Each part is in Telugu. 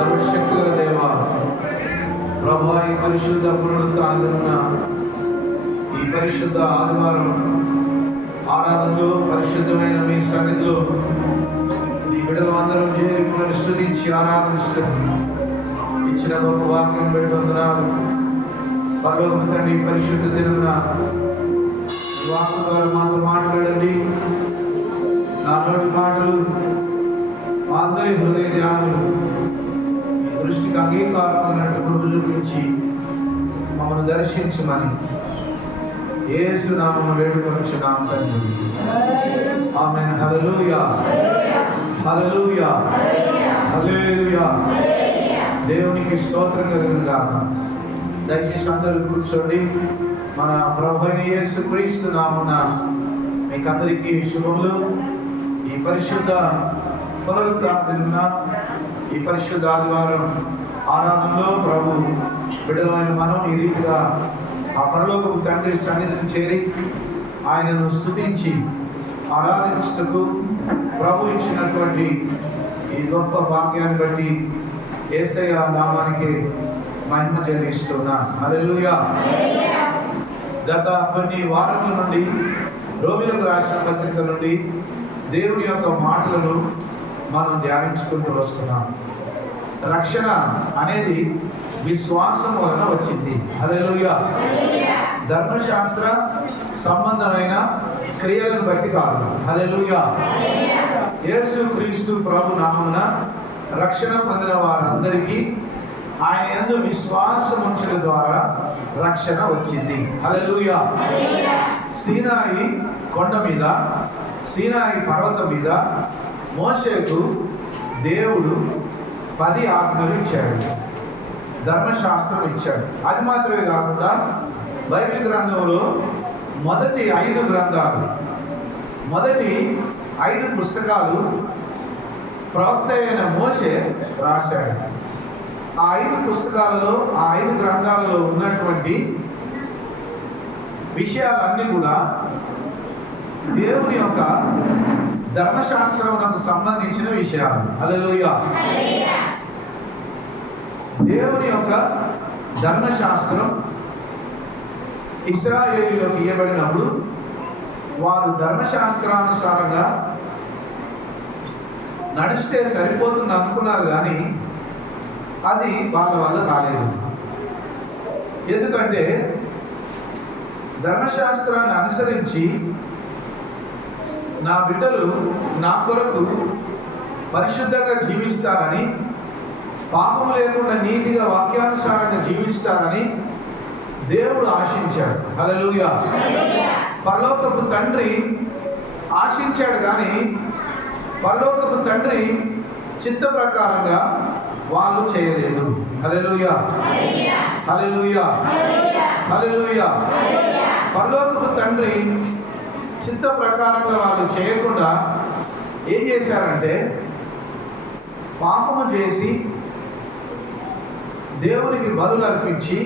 సర్వశక్తుల దేవా ప్రభువా, ఈ పరిశుద్ధ పునరుత్థానమున ఈ పరిశుద్ధ ఆదివారం ఆరాధనలో పరిశుద్ధమైన మీ సన్నిధిలో ఈ బిడ్డలు అందరూ చేరి మిమ్మల్ని స్తుతించి ఆరాధిస్తారు. ఇచ్చిన గొప్ప వాక్యం పెట్టి వందనాలు. పరలోకపు తండ్రి, పరిశుద్ధ దినమున ఈ వాక్కు ద్వారా మాతో మాట్లాడండి. నా నోటి మాటలు మా అందరి హృదయ ధ్యానాలు ఈ దృష్టికి అంగీకారమైనట్టు కృప చూపించి మమ్మల్ని దర్శించమని యేసు నామమున వేడుకొనుచున్నాము తండ్రి. ఆమేన్. హల్లెలూయా, హల్లెలూయా, హల్లెలూయా. దేవునికి స్తోత్రం కలుగును గాక. దయచేసి అందరూ కూర్చోండి. మన ప్రభువైన యేసు క్రీస్తు నామమున మీకు అందరికీ శుభములు. ఈ పరిశుద్ధ పునరుత్థానమున ఈ పరిశుద్ధ ఆదివారం ఆరాధనలో ప్రభు బిడ్డలైన మనం ఈ రీతిగా ఆ పరలోకపు తండ్రి సన్నిధిని చేరి ఆయనను స్తుతించి ఆరాధించుటకు ప్రభు ఇచ్చినటువంటి ఈ గొప్ప భాగ్యాన్ని బట్టి యేసయ్య నామానికి మహిమ చెల్లిస్తున్నా. హల్లెలూయా. గత కొన్ని వారముల నుండి రోమీయులకు రాసిన పత్రిక నుండి దేవుని యొక్క మాటలను మనం ధ్యానించుకుంటూ వస్తున్నాం. రక్షణ అనేది విశ్వాసం వలన వచ్చింది. హల్లెలూయా. ధర్మశాస్త్ర సంబంధమైన క్రియలను బట్టి కాదు. హల్లెలూయా. యేసు క్రీస్తు ప్రభు నామమున రక్షణ పొందిన వారందరికీ ఆయన యందు విశ్వాసం ఉంచడం ద్వారా రక్షణ వచ్చింది. హల్లెలూయా. సీనాయి కొండ మీద, సీనాయి పర్వతం మీద మోషేకు దేవుడు 10 ఆజ్ఞలు ఇచ్చాడు, ధర్మశాస్త్రం ఇచ్చాడు. అది మాత్రమే కాకుండా బైబిల్ గ్రంథంలో మొదటి 5 గ్రంథాలు, మొదటి 5 పుస్తకాలు ప్రవక్త అయిన మోషే రాశాడు. ఆ 5 పుస్తకాలలో, ఆ 5 గ్రంథాలలో ఉన్నటువంటి విషయాలన్నీ కూడా దేవుని యొక్క ధర్మశాస్త్రమునకు సంబంధించిన విషయాలు. హల్లెలూయా. దేవుని యొక్క ధర్మశాస్త్రం ఇశ్రాయేలులకు ఇవ్వబడినప్పుడు వారు ధర్మశాస్త్రానుసారంగా నడిస్తే సరిపోతుంది అనుకున్నారు, కానీ అది వాళ్ళ వల్ల కాలేదు. ఎందుకంటే ధర్మశాస్త్రాన్ని అనుసరించి నా బిడ్డలు నా కొరకు పరిశుద్ధంగా జీవిస్తారని, పాపము లేకుండా నీతిగా వాక్యానుసారంగా జీవిస్తారని దేవుడు ఆశించాడు. హల్లెలూయా. పరలోకపు తండ్రి ఆశించాడు, కానీ పరలోకపు తండ్రి చిత్త ప్రకారంగా వాళ్ళు చేయలేదు. హల్లెలూయా, హల్లెలూయా, హల్లెలూయా. పరలోకపు తండ్రి చిత్త ప్రకారంగా వాళ్ళు చేయకుండా ఏం చేశారంటే పాపము చేసి దేవునికి బలులు అర్పించి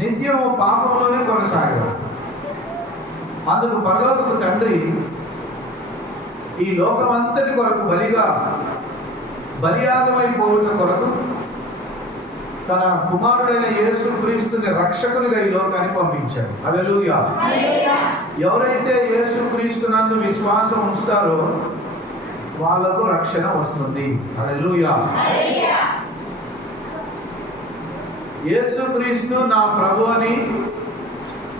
నిత్యము పాపంలోనే కొనసాగారు. అందుకు పరలోకపు తండ్రి ఈ లోకమంతటి కొరకు బలియాగమైపోవుట కొరకు తన కుమారుడైన యేసు క్రీస్తుని రక్షకునిగా ఈ లోకానికి పంపించాడు. హల్లెలూయా. ఎవరైతే యేసు క్రీస్తునందు విశ్వాసం ఉంచుతారో వాళ్ళకు రక్షణ వస్తుంది. హల్లెలూయా. యేసు క్రీస్తు నా ప్రభు అని,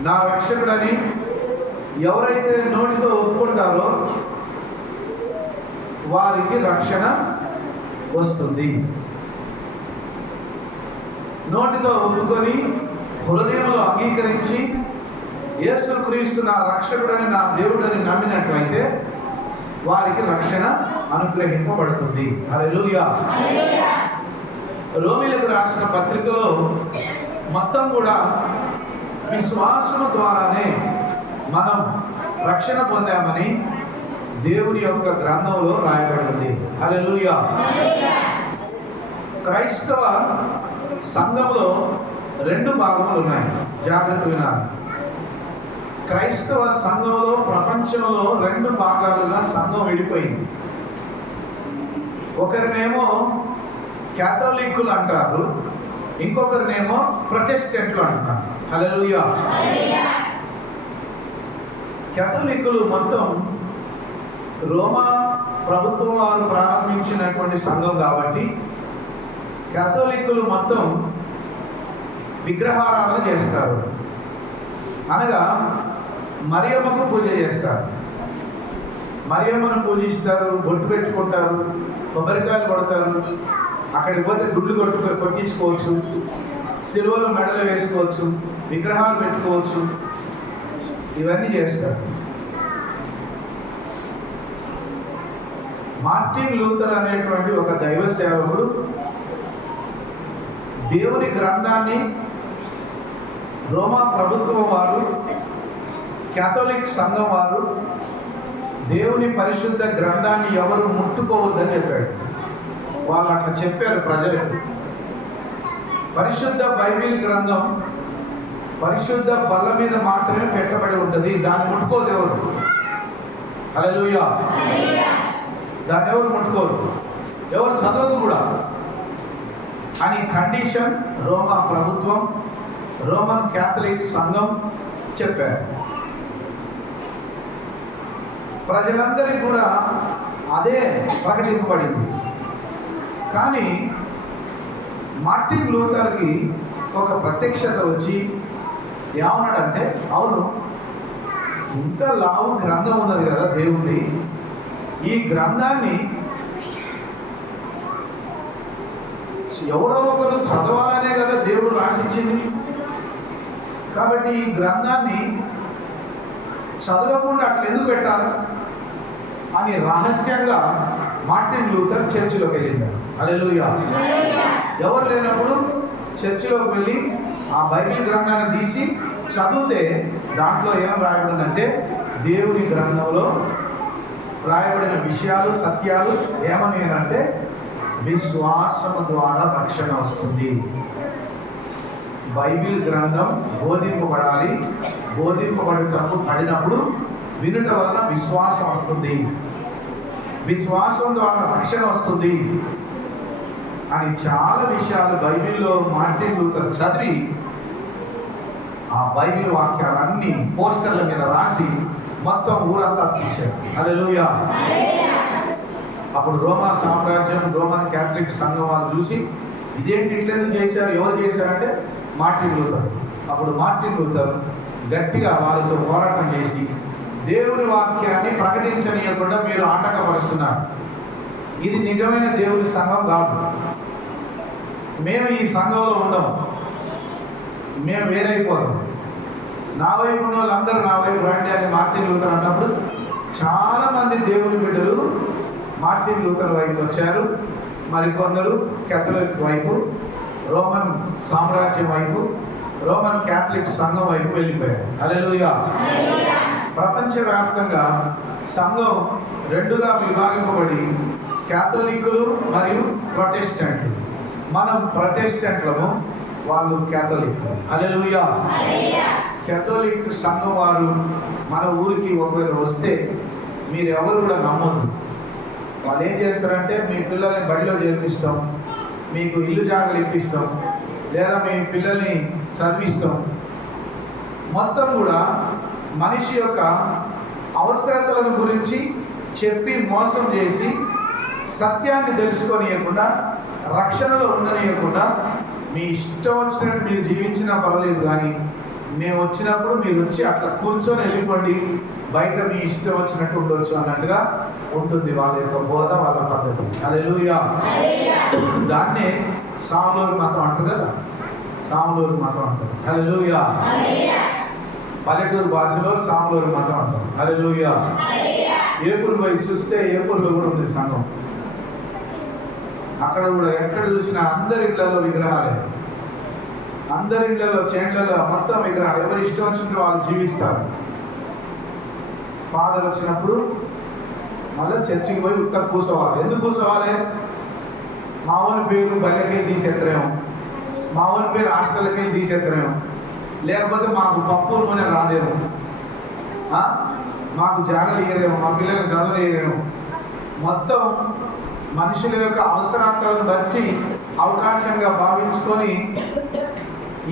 నా రక్షకుడని ఎవరైతే నోటితో ఒప్పుకుంటారో వారికి రక్షణ వస్తుంది. నోటితో ఒప్పుకొని హృదయంలో అంగీకరించి యేసు క్రీస్తు నా రక్షకుడని, నా దేవుడని నమ్మినట్లయితే వారికి రక్షణ అనుగ్రహింపబడుతుంది. హల్లెలూయా. రోమీయులకు రాసిన పత్రికలో మొత్తం కూడా విశ్వాసము ద్వారానే మనం రక్షణ పొందామని దేవుని యొక్క గ్రంథంలో రాయబడింది. హల్లెలూయా. క్రైస్తవ సంఘంలో 2 భాగములు ఉన్నాయి. జాగ్రత్త వినాలి. క్రైస్తవ సంఘంలో ప్రపంచంలో 2 భాగాలుగా సంఘం విడిపోయింది. ఒకరినేమో క్యాథోలిక్కులు అంటారు, ఇంకొకరినేమో ప్రొటెస్టెంట్లు అంటారు. హల్లెలూయా. క్యాథోలిక్కులు మొత్తం రోమా ప్రభుత్వం వారు ప్రారంభించినటువంటి సంఘం కాబట్టి క్యాథోలిక్కులు మొత్తం విగ్రహారాధన చేస్తారు. అనగా మరియమ్మకు పూజ చేస్తారు. మరియమ్మను పూజిస్తారు, బొట్టు పెట్టుకుంటారు, కొబ్బరికాయలు కొడతారు. అక్కడికి పోతే గుళ్ళు కొట్టించుకోవచ్చు, సిలువలో మెడలు వేసుకోవచ్చు, విగ్రహాలు పెట్టుకోవచ్చు, ఇవన్నీ చేస్తారు. మార్టిన్ లూథర్ అనేటువంటి ఒక దైవ సేవకుడు దేవుని గ్రంథాన్ని రోమా ప్రభుత్వం వారు, క్యాథోలిక్ సంఘం వారు దేవుని పరిశుద్ధ గ్రంథాన్ని ఎవరు ముట్టుకోవద్దని చెప్పాడు. వాళ్ళు అట్లా చెప్పారు ప్రజలకు. పరిశుద్ధ బైబిల్ గ్రంథం పరిశుద్ధ బల్ల మీద మాత్రమే పెట్టబడి ఉంటుంది, దాన్ని ముట్టుకోదు ఎవరు. హల్లెలూయా. దాన్ని ఎవరు ముట్టుకోరు, ఎవరు చదవదు కూడా అని కండిషన్ రోమా ప్రభుత్వం, రోమన్ క్యాథలిక్ సంఘం చెప్పారు. ప్రజలందరికీ కూడా అదే ప్రకటింపబడింది. కానీ మార్టిన్ లూథర్కి ఒక ప్రత్యక్షత వచ్చి ఏమన్నాడంటే, అవును, ఇంత లావు గ్రంథం ఉన్నది కదా దేవుడి, ఈ గ్రంథాన్ని ఎవరో ఒకరు చదవాలనే కదా దేవుడు రాసించింది. కాబట్టి ఈ గ్రంథాన్ని చదవకుండా అట్లా ఎందుకు పెట్టాలి అని రహస్యంగా మార్టిన్ లూథర్ చర్చిలోకి వెళ్ళింది. హల్లెలూయా. ఎవరు లేనప్పుడు చర్చిలోకి వెళ్ళి ఆ బైబిల్ గ్రంథాన్ని తీసి చదివితే దాంట్లో ఏం రాయబడిందంటే, దేవుని గ్రంథంలో రాయబడిన విషయాలు, సత్యాలు ఏమని అంటే, విశ్వాసము ద్వారా రక్షణ వస్తుంది. బైబిల్ గ్రంథం బోధింపబడాలి, పడినప్పుడు వినుట వలన విశ్వాసం వస్తుంది, విశ్వాసం ద్వారా రక్షణ వస్తుంది అని చాలా విషయాలు బైబిల్లో మార్టిన్ లూథర్ చదివి ఆ బైబిల్ వాక్యాలన్నీ పోస్టర్ల మీద రాసి మొత్తం ఊరంతా తీశారు. హల్లెలూయా. అప్పుడు రోమా సామ్రాజ్యం, రోమన్ క్యాథలిక్ సంఘం వాళ్ళు చూసి ఇదేంటి ఇట్లెందుకు చేశారు, ఎవరు చేశారంటే మార్టిన్ లూథర్. అప్పుడు మార్టిన్ లూథర్ గట్టిగా వాళ్ళతో పోరాటం చేసి, దేవుని వాక్యాన్ని ప్రకటించనీయకుండా మీరు ఆటంకపరుస్తున్నారు, ఇది నిజమైన దేవుని సంఘం కాదు, మేము ఈ సంఘంలో ఉండము, మేము వేరైపోతాం, నా వైపు ఉన్న వాళ్ళందరూ నా వైపు రండి అని మార్టిన్ లూథర్ అన్నప్పుడు చాలా మంది దేవుని బిడ్డలు మార్టిన్ లూథర్ వైపు వచ్చారు. మరికొందరు క్యాథలిక్ వైపు, రోమన్ సామ్రాజ్యం వైపు, రోమన్ క్యాథలిక్ సంఘం వైపు వెళ్ళిపోయారు. హల్లెలూయా. ప్రపంచవ్యాప్తంగా సంఘం రెండుగా విభాగింపబడి క్యాథలిక్కులు మరియు ప్రొటెస్టెంట్లు. మనం ప్రొటెస్టెంట్లము, వాళ్ళు క్యాథలిక్లు. హల్లెలూయా. క్యాథలిక్ సంఘం వారు మన ఊరికి ఒకవేళ వస్తే మీరు ఎవరు కూడా నమ్మొద్దు. వాళ్ళు ఏం చేస్తారంటే, మీ పిల్లల్ని బడిలో చేర్పిస్తాం, మీకు ఇల్లు జాగాలు ఇప్పిస్తాం, లేదా మీ పిల్లల్ని చదివిస్తాం, మొత్తం కూడా మనిషి యొక్క అవసరతలను గురించి చెప్పి మోసం చేసి సత్యాన్ని తెలుసుకోనియకుండా, రక్షణలో ఉండనియకుండా, మీ ఇష్టం వచ్చినట్టు మీరు జీవించినా పర్వాలేదు, కానీ మేము వచ్చినప్పుడు మీరు వచ్చి అట్లా కూర్చొని వెళ్ళిపోండి, బయట మీ ఇష్టం వచ్చినట్టు ఉండొచ్చు అన్నట్టుగా ఉంటుంది వాళ్ళ యొక్క బోధ, వాళ్ళ పద్ధతి. హల్లెలూయా. దాన్నే సాములూరు మతం అంటారు కదా, సాములూరు మతం అంటారు. హల్లెలూయా. పల్లెటూరు భాషలో సాములూరు మతం అంటారు. హల్లెలూయా. ఏపూరు పోయి చూస్తే ఏపూరులో కూడా ఉంది సంఘం. అక్కడ కూడా ఎక్కడ చూసినా అందరి ఇళ్లలో విగ్రహాలే, అందరి ఇళ్లలో చేండ్లలో మొత్తం విగ్రహాలు. ఎవరు ఇష్టం వచ్చినట్టు వాళ్ళు జీవిస్తారు. ఫాదర్ వచ్చినప్పుడు మళ్ళీ చర్చికి పోయి ఉత్తర కూర్చోవాలి. ఎందుకు కూర్చోవాలి? మా ఊరి పేరు బయటకెళ్ళి తీసేద్దరేమో, మా ఊరి పేరు హాస్టల్కి వెళ్ళి తీసేద్దరేమో, లేకపోతే మాకు పప్పు నూనె రాదేమో, మాకు జాగలు ఇయ్యరేమో, మా పిల్లలకి చదువు ఇయ్యరేమో, మొత్తం మనుషుల యొక్క అవసరాలను బట్టి అవకాశంగా భావించుకొని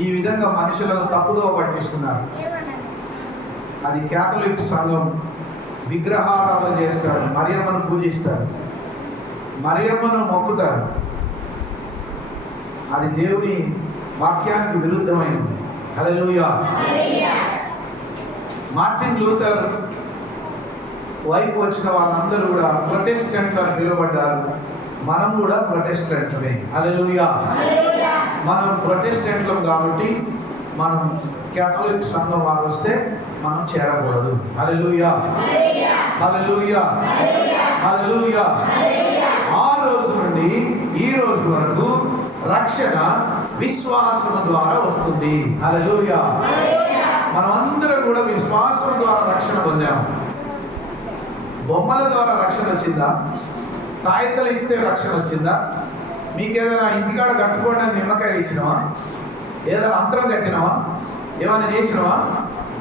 ఈ విధంగా మనుషులను తప్పుదో పట్టిస్తున్నారు. అది క్యాథలిక్ సంఘం. విగ్రహారాధన చేస్తారు, మరియమ్మను పూజిస్తారు, మరియమ్మను మొక్కుతారు. అది దేవుని వాక్యానికి విరుద్ధమైనది. హల్లెలూయా. మార్టిన్ లూథర్ వైపు వచ్చిన వాళ్ళందరూ కూడా ప్రొటెస్టెంట్లు అని పిలువబడ్డారు. మనం కూడా ప్రొటెస్టెంట్లమే. హల్లెలూయా. మనం ప్రొటెస్టెంట్లం కాబట్టి మనం క్యాథలిక్ సంఘం వారు వస్తే మనం చేరకూడదు. హల్లెలూయా, హల్లెలూయా, హల్లెలూయా. ఆ రోజు నుండి ఈ రోజు వరకు రక్షణ విశ్వాసం ద్వారా వస్తుంది. హల్లెలూయా. మనం అందరం కూడా విశ్వాసం ద్వారా రక్షణ పొందాము. బొమ్మల ద్వారా రక్షణ వచ్చిందా? తాయితలు ఇస్తే రక్షణ వచ్చిందా? మీకేదైనా ఇంటికాడ కట్టుకోండి అని నిమ్మకాయలు ఇచ్చినావా? ఏదైనా అంతరం కట్టినావా? ఏమైనా చేసినావా?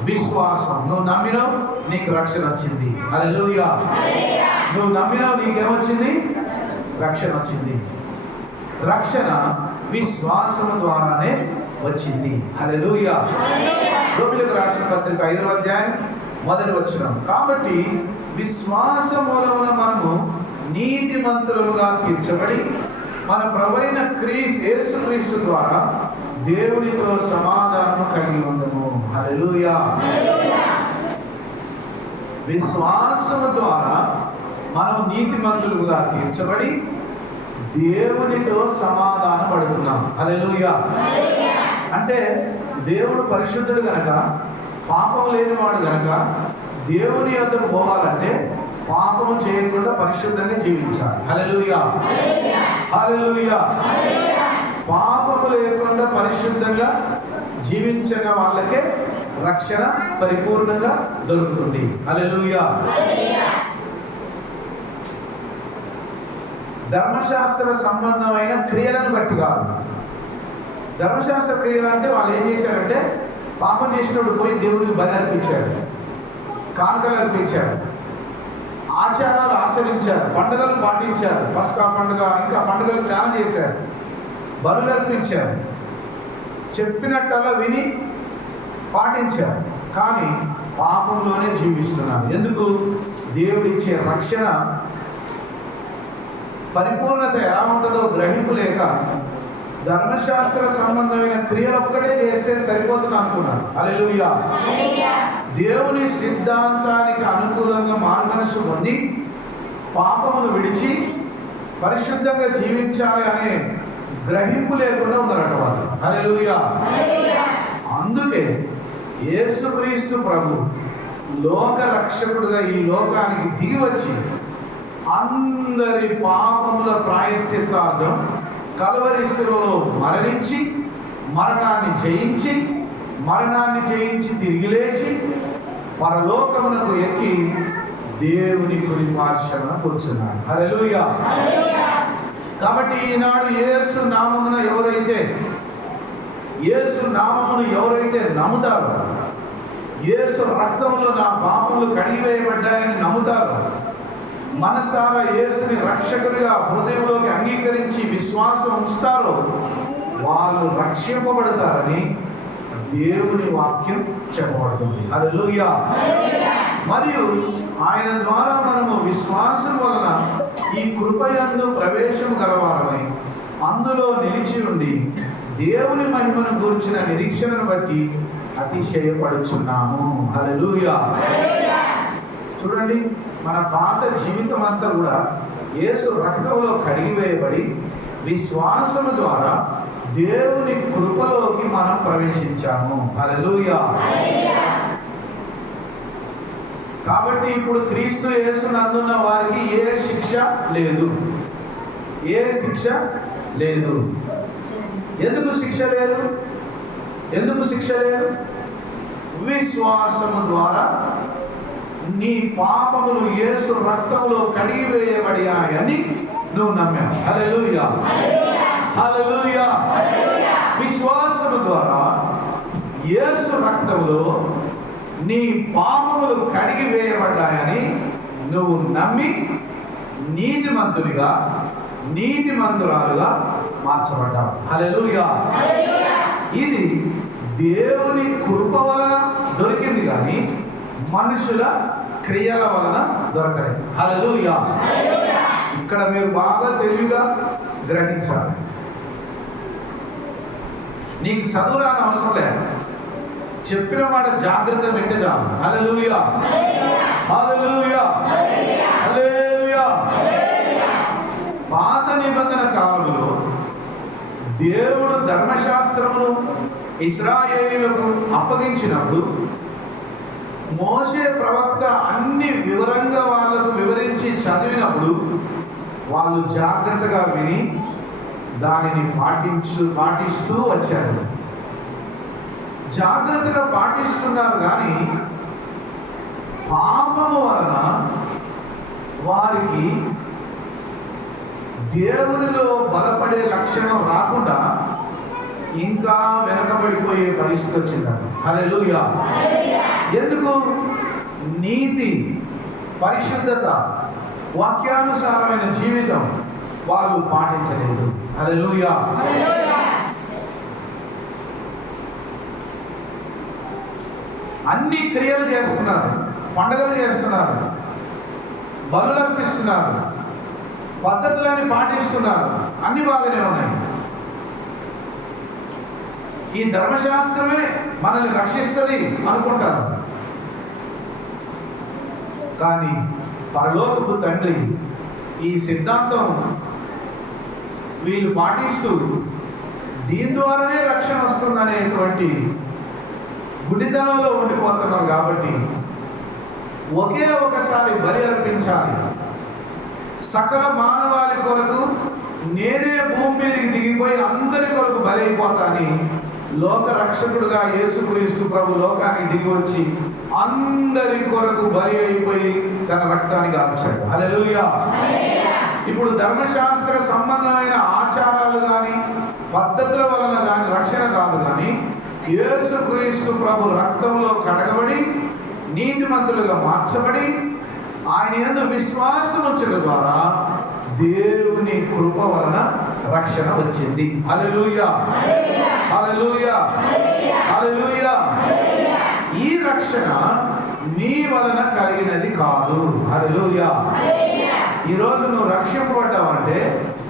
విశ్వాసం. నువ్వు నమ్మినావు, నీకు రక్షణ వచ్చింది. హల్లెలూయా. నువ్వు నమ్మినావు, నీకేమొచ్చింది? రక్షణ వచ్చింది. రక్షణ విశ్వాసం ద్వారానే వచ్చింది. హల్లెలూయా. రోమిలకు రాసిన పత్రిక 5వ అధ్యాయం 1వ వచనం. కాబట్టి విశ్వాస మూలమున మనము నీతిమంతులుగా తీర్చబడి మన ప్రభువైన యేసుక్రీస్తు ద్వారా దేవునితో సమాధానం కలిగి ఉండము. హల్లెలూయా. విశ్వాసము ద్వారా మనం నీతిమంతులుగా తీర్చబడి దేవునితో సమాధాన పడుతున్నాం. హల్లెలూయా. అంటే దేవుడు పరిశుద్ధుడు గనక, పాపం లేనివాడు గనక దేవుని యొద్దకు పోవాలంటే పాపం చేయకుండా పరిశుద్ధంగా జీవించాలి. హల్లెలూయా, హల్లెలూయా. పాపము లేకుండా పరిశుద్ధంగా జీవించిన వాళ్ళకే రక్షణ పరిపూర్ణంగా దొరుకుతుంది. హల్లెలూయా. ధర్మశాస్త్ర సంబంధమైన క్రియలను బట్టి కాదు. ధర్మశాస్త్ర క్రియలు అంటే వాళ్ళు ఏం చేశారంటే, పాపం చేసినప్పుడు పోయి దేవుడికి బలి అర్పించాడు, కానుకలు అర్పించాడు, ఆచారాలు ఆచరించారు, పండుగలు పాటించారు, పస్కా పండుగ ఇంకా పండుగలు చాలా చేశారు, బలులు అర్పించారు, చెప్పినట్టల్లా విని పాటించారు. కానీ పాపంలోనే జీవిస్తున్నారు. ఎందుకు? దేవుడిచ్చే రక్షణ పరిపూర్ణత ఎలా ఉంటుందో గ్రహింపు లేక ధర్మశాస్త్ర సంబంధమైన క్రియలు ఒక్కటే చేస్తే సరిపోతుంది అనుకున్నారు. హల్లెలూయా. దేవుని సిద్ధాంతానికి అనుకూలంగా మారుమనసు పొంది పాపమును విడిచి పరిశుద్ధంగా జీవించాలి అనే గ్రహింపు లేకుండా ఉన్నారట వాళ్ళు. హల్లెలూయా. అందుకే యేసుక్రీస్తు ప్రభు లోక రక్షకుడుగా ఈ లోకానికి దిగి వచ్చి అందరి పాపముల ప్రాయశ్చిత్తార్థం కల్వరి శిలువలో మరణించి మరణాన్ని జయించి తిరిగి లేచి పరలోకమునకు ఎక్కి దేవుని కుడి పార్శ్వమున కూర్చున్నాడు. హల్లెలూయా. కాబట్టి ఈనాడు యేసు నామమును ఎవరైతే నమ్ముతారో, యేసు రక్తంలో నా పాపములు కడిగివేయబడ్డాయని నమ్ముతారో, మనసారా యేసుని రక్షకుడిగా హృదయంలోకి అంగీకరించి విశ్వాసం ఉంచుతారో వాళ్ళు రక్షింపబడతారని దేవుని వాక్యం చెప్పబడుతుంది. హల్లెలూయా. మరియు ఆయన ద్వారా మనము విశ్వాసం వలన ఈ కృపయందు ప్రవేశం గలవారమై అందులో నిలిచి ఉండి దేవుని మహిమను గురించిన నిరీక్షణను బట్టి అతిశయపడుచున్నాము. హల్లెలూయా. చూడండి, మన పాత జీవితం అంతా కూడా యేసు రక్తంలో కడిగివేయబడి విశ్వాసము ద్వారా దేవుని కృపలోకి మనం ప్రవేశించాము. హల్లెలూయా. కాబట్టి ఇప్పుడు క్రీస్తు యేసునందున్న వారికి ఏ శిక్ష లేదు. ఎందుకు శిక్ష లేదు? విశ్వాసము ద్వారా నీ పాపములు యేసు రక్తంలో కడిగివేయబడియాయని నువ్వు నమ్మావు. హల్లెలూయా, హల్లెలూయా. విశ్వాసము ద్వారా యేసు రక్తంలో నీ పాపములు కడిగివేయబడ్డాయని నువ్వు నమ్మి నీతిమంతునిగా నీతిమంతురాలుగా మార్చబడ్డావు. హల్లెలూయా. ఇది దేవుని కృప వలన దొరికింది కానీ మనుషుల క్రియల వలన దొరకలేదు. హల్లెలూయా. ఇక్కడ మీరు బాగా తెలివిగా గ్రహించాలి. నీకు చదువు రాని అవసరం లేదు, చెప్పిన మాట జాగ్రత్త వింటే చాలు. హల్లెలూయా. హల్లెలూయా. హల్లెలూయా. పాత నిబంధన కాలంలో దేవుడు ధర్మశాస్త్రమును ఇశ్రాయేలీయులకు అప్పగించినప్పుడు మోషే ప్రవక్త అన్ని వివరంగా వాళ్ళకు వివరించి చదివినప్పుడు వాళ్ళు జాగ్రత్తగా విని దానిని పాటిస్తూ వచ్చారు. జాగ్రత్తగా పాటిస్తున్నారు కానీ పాపము వలన వారికి దేవునిలో బలపడే లక్షణం రాకుండా ఇంకా వెనకబడిపోయే పరిస్థితి వచ్చింది. హల్లెలూయా. ఎందుకు? నీతి, పరిశుద్ధత, వాక్యానుసారమైన జీవితం వాళ్ళు పాటించలేదు. హల్లెలూయా. అన్ని క్రియలు చేస్తున్నారు, పండుగలు చేస్తున్నారు, బలులు అర్పిస్తున్నారు, పద్ధతులని పాటిస్తున్నారు, అన్ని బాగానే ఉన్నాయి. ఈ ధర్మశాస్త్రమే మనల్ని రక్షిస్తుంది అనుకుంటారు. కానీ పరలోకపు తండ్రి ఈ సిద్ధాంతం వీళ్ళు పాటిస్తూ దీని ద్వారానే రక్షణ వస్తుందనేటువంటి గుడితనంలో ఉండిపోతున్నారు. కాబట్టి ఒకే ఒకసారి బలి అర్పించాలి, సకల మానవాళి కొరకు నేనే భూమి మీదకి దిగిపోయి అందరి కొరకు బలి అయిపోతాని లోక రక్షకుడుగా యేసుక్రీస్తు ప్రభు లోకానికి దిగి వచ్చి అందరి కొరకు బలి అయిపోయి తన రక్తాన్ని గార్చాడు. హల్లెలూయా. ఇప్పుడు ధర్మశాస్త్ర సంబంధమైన ఆచారాలు కానీ పద్ధతుల వలన కానీ రక్షణ కాదు, కానీ యేసుక్రీస్తు ప్రభు రక్తంలో కడగబడి నీతిమంతులుగా మార్చబడి ఆయన యందు విశ్వాసం ఉంచడం ద్వారా దేవుని కృప వలన రక్షణ వచ్చింది. హల్లెలూయా. హల్లెలూయా. హల్లెలూయా. ఈ రక్షణ మీ వలన కలిగినది కాదు. హల్లెలూయా. ఈరోజు నువ్వు రక్షింపబడ్డావంటే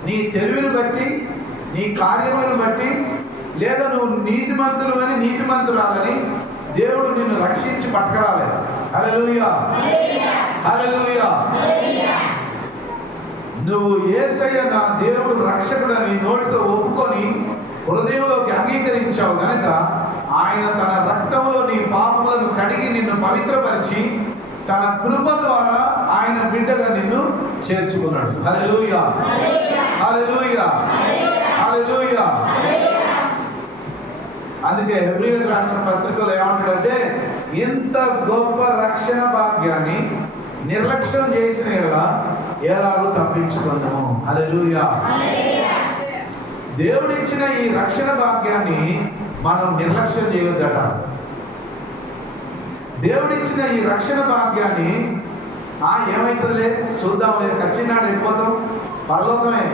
నీ తెలివిని బట్టి, నీ కార్యములను బట్టి, లేదా నువ్వు నీతిమంతులు అని నీతిమంతురాలని దేవుడు నిన్ను రక్షించి పట్టుకురాలే. హల్లెలూయా. హల్లెలూయా. నువ్వు యేసయ్య నా దేవుడు రక్షకుడని నోటితో ఒప్పుకొని హృదయంలోకి అంగీకరించావు గనక ఆయన తన రక్తంలో నీ పాపములను కడిగి నిన్ను పవిత్రపరిచి తన కృప ద్వారా ఆయన బిడ్డగా నిన్ను చేర్చుకున్నాడు. హల్లెలూయా. హల్లెలూయా. హల్లెలూయా. అందుకే హెబ్రీయులకు రాసిన పత్రికలో ఏమంటాడంటే, ఇంత గొప్ప రక్షణ భాగ్యాన్ని నిర్లక్ష్యం చేసిన ఎలాగో తప్పించుకుందాము. హల్లెలూయా. దేవుడిచ్చిన ఈ రక్షణ భాగ్యాన్ని మనం నిర్లక్ష్యం చేయొద్దట. దేవుడిచ్చిన ఈ రక్షణ భాగ్యాన్ని ఏమైతుందిలే చూద్దాంలే, సచ్చినాడు వెళ్ళిపోతాం, పరలోకమే.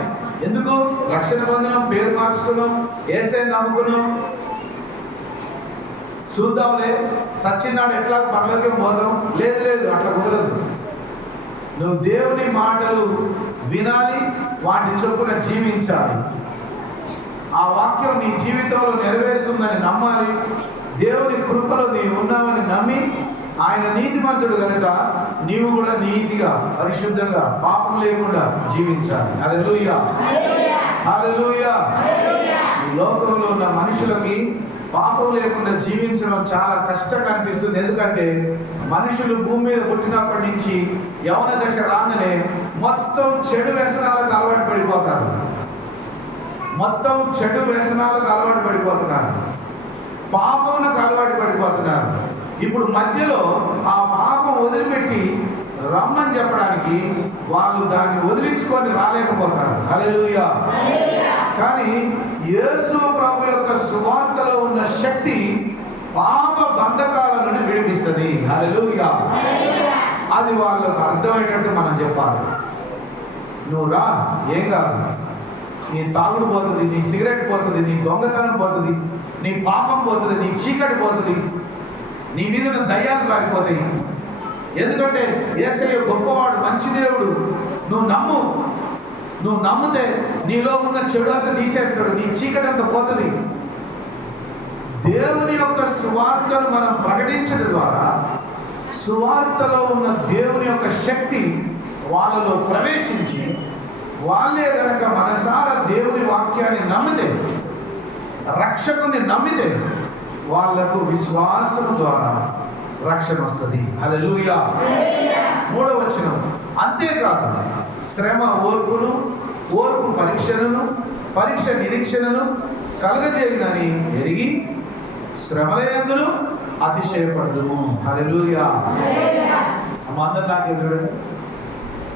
ఎందుకు? రక్షణ పొందినాం, పేరు మార్చుకున్నాం, యేసయ్యను నమ్ముకున్నాం, చూద్దాంలే, సచ్చినాడు ఎట్లా పరలోకం పోదాం. లేదు లేదు, అట్లా కుదరదు. నువ్వు దేవుని మాటలు వినాలి, వాటి చొప్పున జీవించాలి. ఆ వాక్యం నీ జీవితంలో నెరవేరుతుందని నమ్మాలి. దేవుని కృపలో నీవు ఉన్నావని నమ్మి ఆయన నీతిమంతుడు కనుక నీవు కూడా నీతిగా, పరిశుద్ధంగా, పాపం లేకుండా జీవించాలి. హల్లెలూయా. హల్లెలూయా. ఈ లోకంలో ఉన్న మనుషులకి పాపం లేకుండా జీవించడం చాలా కష్టంగా అనిపిస్తుంది. ఎందుకంటే మనుషులు భూమి మీద పుట్టినప్పటి నుంచి యవన దశ రాగానే మొత్తం చెడు వ్యసనాలకు అలవాటు పడిపోతారు. మొత్తం చెడు వ్యసనాలకు అలవాటు పడిపోతున్నారు, పాపములకు అలవాటు పడిపోతున్నారు. ఇప్పుడు మధ్యలో ఆ పాపం వదిలిపెట్టి రమ్మని చెప్పడానికి వాళ్ళు దాన్ని వదిలించుకొని రాలేకపోతారు. హల్లెలూయా. కానీ యేసు ప్రభు యొక్క సువార్తలో ఉన్న శక్తి పాప బంధకాల నుండి విడిపిస్తుంది. హల్లెలూయా. అది వాళ్ళకు అర్థమయ్యేటట్టు మనం చెప్పాలి. నువ్వు రా, ఏం కాదు. నీ తాగుడు పోతుంది, నీ సిగరెట్ పోతుంది, నీ దొంగతనం పోతుంది, నీ పాపం పోతుంది, నీ చీకటి పోతుంది, నీ మీద ఉన్న దయ్యాలు పారిపోతాయి. ఎందుకంటే యేసయ్య గొప్పవాడు, మంచి దేవుడు. నువ్వు నమ్మితే నీలో ఉన్న చెడు అంతా తీసేస్తాడు, నీ చీకటి అంతా పోతుంది. దేవుని యొక్క సువార్తను మనం ప్రకటించడం ద్వారా సువార్తలో ఉన్న దేవుని యొక్క శక్తి వాళ్ళలో ప్రవేశించి వాళ్ళే కనుక మనసారా దేవుని వాక్యాన్ని నమ్మితే, రక్షకుని నమ్మితే వాళ్లకు విశ్వాసం ద్వారా రక్షణ వస్తుంది. హల్లెలూయా. 3వ వచనం, అంతేకాదు శ్రమ ఓర్పును, ఓర్పు పరీక్షలను, పరీక్ష నిరీక్షణను కలుగజేయునని ఎరిగి శ్రమలయందును అతిశయపడుదుము. హల్లెలూయా. అందరూ నాకు ఎదురు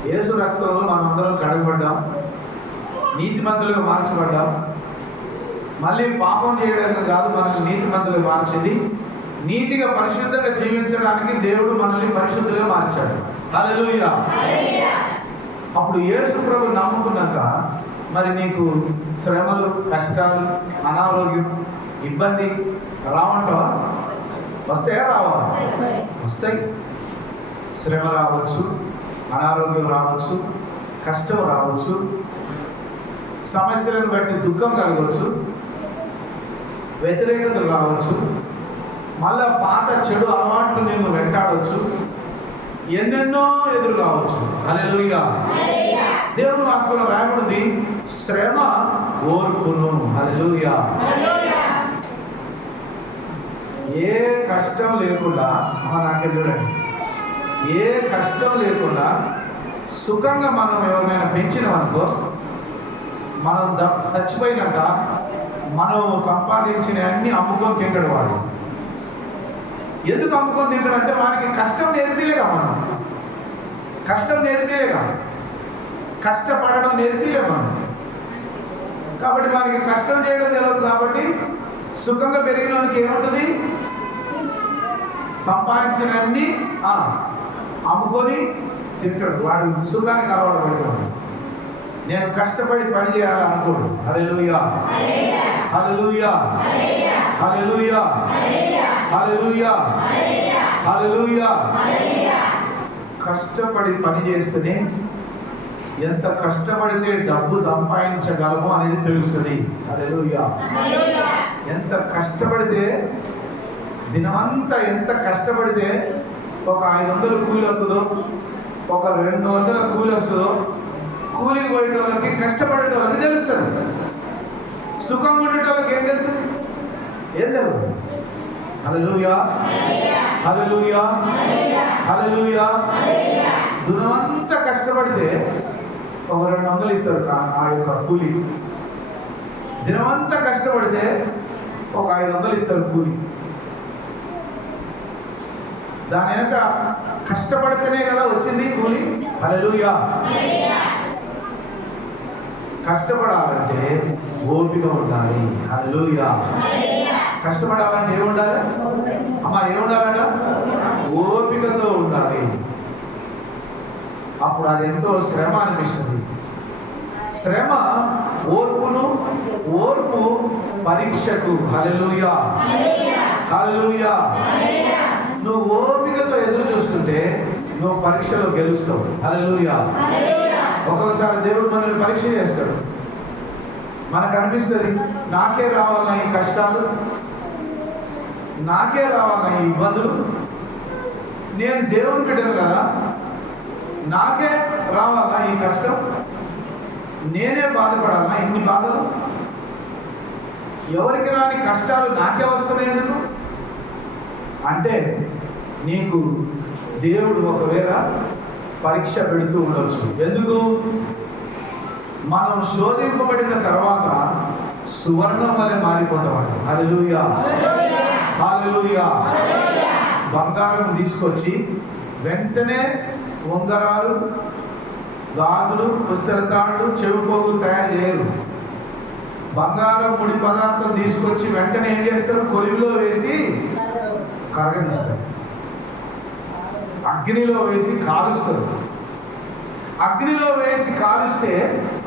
యేసు రక్తంలో మనం అందరం కడగబడ్డాం, నీతిమంతులుగా మార్చబడ్డాం. మళ్ళీ పాపం చేయడానికి కాదు మనల్ని నీతిమంతులుగా మార్చింది, నీతిగా పరిశుద్ధంగా జీవించడానికి దేవుడు మనల్ని పరిశుద్ధులుగా మార్చాడు. హల్లెలూయా. అప్పుడు యేసు ప్రభు నమ్ముకున్నాక మరి నీకు శ్రమలు, కష్టాలు, అనారోగ్యం, ఇబ్బంది రావంటావా? వస్తాయా? రావా? వస్తాయి. శ్రమ రావచ్చు, అనారోగ్యం రావచ్చు, కష్టం రావచ్చు, సమస్యలను బట్టి దుఃఖం కలగవచ్చు, వ్యతిరేకతలు రావచ్చు, మళ్ళా పాత చెడు అలవాట్లు నేను వెంటాడవచ్చు, ఎన్నెన్నో ఎదురు కావచ్చు. హల్లెలూయా. దేవుని వాక్యంలో రాయబడింది శ్రమ ఓర్పును. హల్లెలూయా. ఏ కష్టం లేకుండా నాకు చూడండి, ఏ కష్టం లేకుండా సుఖంగా మనం ఎవరినైనా పెంచినామనుకో, మనం చచ్చిపోయినాక మనం సంపాదించిన అన్ని అమ్ముకొని తింటాడు వాడు. ఎందుకు అమ్ముకొని తింటాడు అంటే వానికి కష్టం నేర్పిలేగా, మనం కష్టం నేర్పిలేగా, కష్టపడడం నేర్పిలే మనం. కాబట్టి మనకి కష్టం చేయడం తెలియదు. కాబట్టి సుఖంగా పెరిగినోనికి ఏముంటుంది? సంపాదించిన అన్ని అమ్ముకొని తింటాడు. వాడు సుఖానికి అలవాటు పడిపోయాడు. నేను కష్టపడి పని చేయాలనుకోడు. హల్లెలూయా. హల్లెలూయా. హల్లెలూయా. హల్లెలూయా. హల్లెలూయా. కష్టపడి పని చేస్తేనే ఎంత కష్టపడితే డబ్బు సంపాదించగలము అనేది తెలుస్తుంది. హల్లెలూయా. ఎంత కష్టపడితే, దినమంతా ఎంత కష్టపడితే ఒక 500 కూలి వస్తుందో, ఒక 200 కూలి వస్తుందో, కూలికి పోయేటోళ్ళకి, కష్టపడేటోళ్ళకి తెలుస్తుంది. సుఖం ఉండేటోళ్ళకి ఏం తెలుస్తుంది? ఏం తెలుసు? హల్లెలూయా. హల్లెలూయా. హల్లెలూయా. దినమంతా కష్టపడితే ఒక 200 ఇస్తారు ఆ యొక్క కూలి. దినమంతా కష్టపడితే ఒక 500 ఇస్తారు కూలి. దాని వెనక కష్టపడితేనే కదా వచ్చింది కూలి. హల్లెలూయా. కష్టపడాలంటే ఓపిక ఉండాలి. హల్లెలూయా. కష్టపడాలంటే ఏముండాలి అమ్మా? ఏముండాలంట? ఓపికతో ఉండాలి. అప్పుడు అది ఎంతో శ్రమ అనిపిస్తుంది. శ్రమ ఓర్పును, ఓర్పు పరీక్షకు. హల్లెలూయా. హల్లెలూయా. నువ్వు ఓపికతో ఎదురు చూస్తుంటే నువ్వు పరీక్షలో గెలుస్తావు. హల్లెలూయా. ఒక్కొక్కసారి దేవుడు మనల్ని పరీక్ష చేస్తాడు. మనకు అనిపిస్తుంది నాకే రావాలన్నా ఈ కష్టాలు, నాకే రావాలన్నా ఈ ఇబ్బందులు, నేను దేవుని బిడ్డను కదా, నాకే రావాలన్నా ఈ కష్టం, నేనే బాధపడాలన్నా ఇన్ని బాధలు, ఎవరికి రాని కష్టాలు నాకే వస్తున్నాయి ఎందుకు అంటే, నీకు దేవుడు ఒకవేళ పరీక్ష పెడుతూ ఉండొచ్చు. ఎందుకు? మనం శోధింపబడిన తర్వాత సువర్ణం వలె మారిపోతామంట. హల్లెలూయా. హల్లెలూయా. బంగారం తీసుకొచ్చి వెంటనే ఉంగరాలు, గాజులు, పుస్తకాలు, చెవి పోగులు తయారు చేయరు. బంగారం ముడి పదార్థం తీసుకొచ్చి వెంటనే ఏం చేస్తారు? కొలివిలో వేసి కరగనిస్తారు, అగ్నిలో వేసి కాలుస్తారు. అగ్నిలో వేసి కాలుస్తే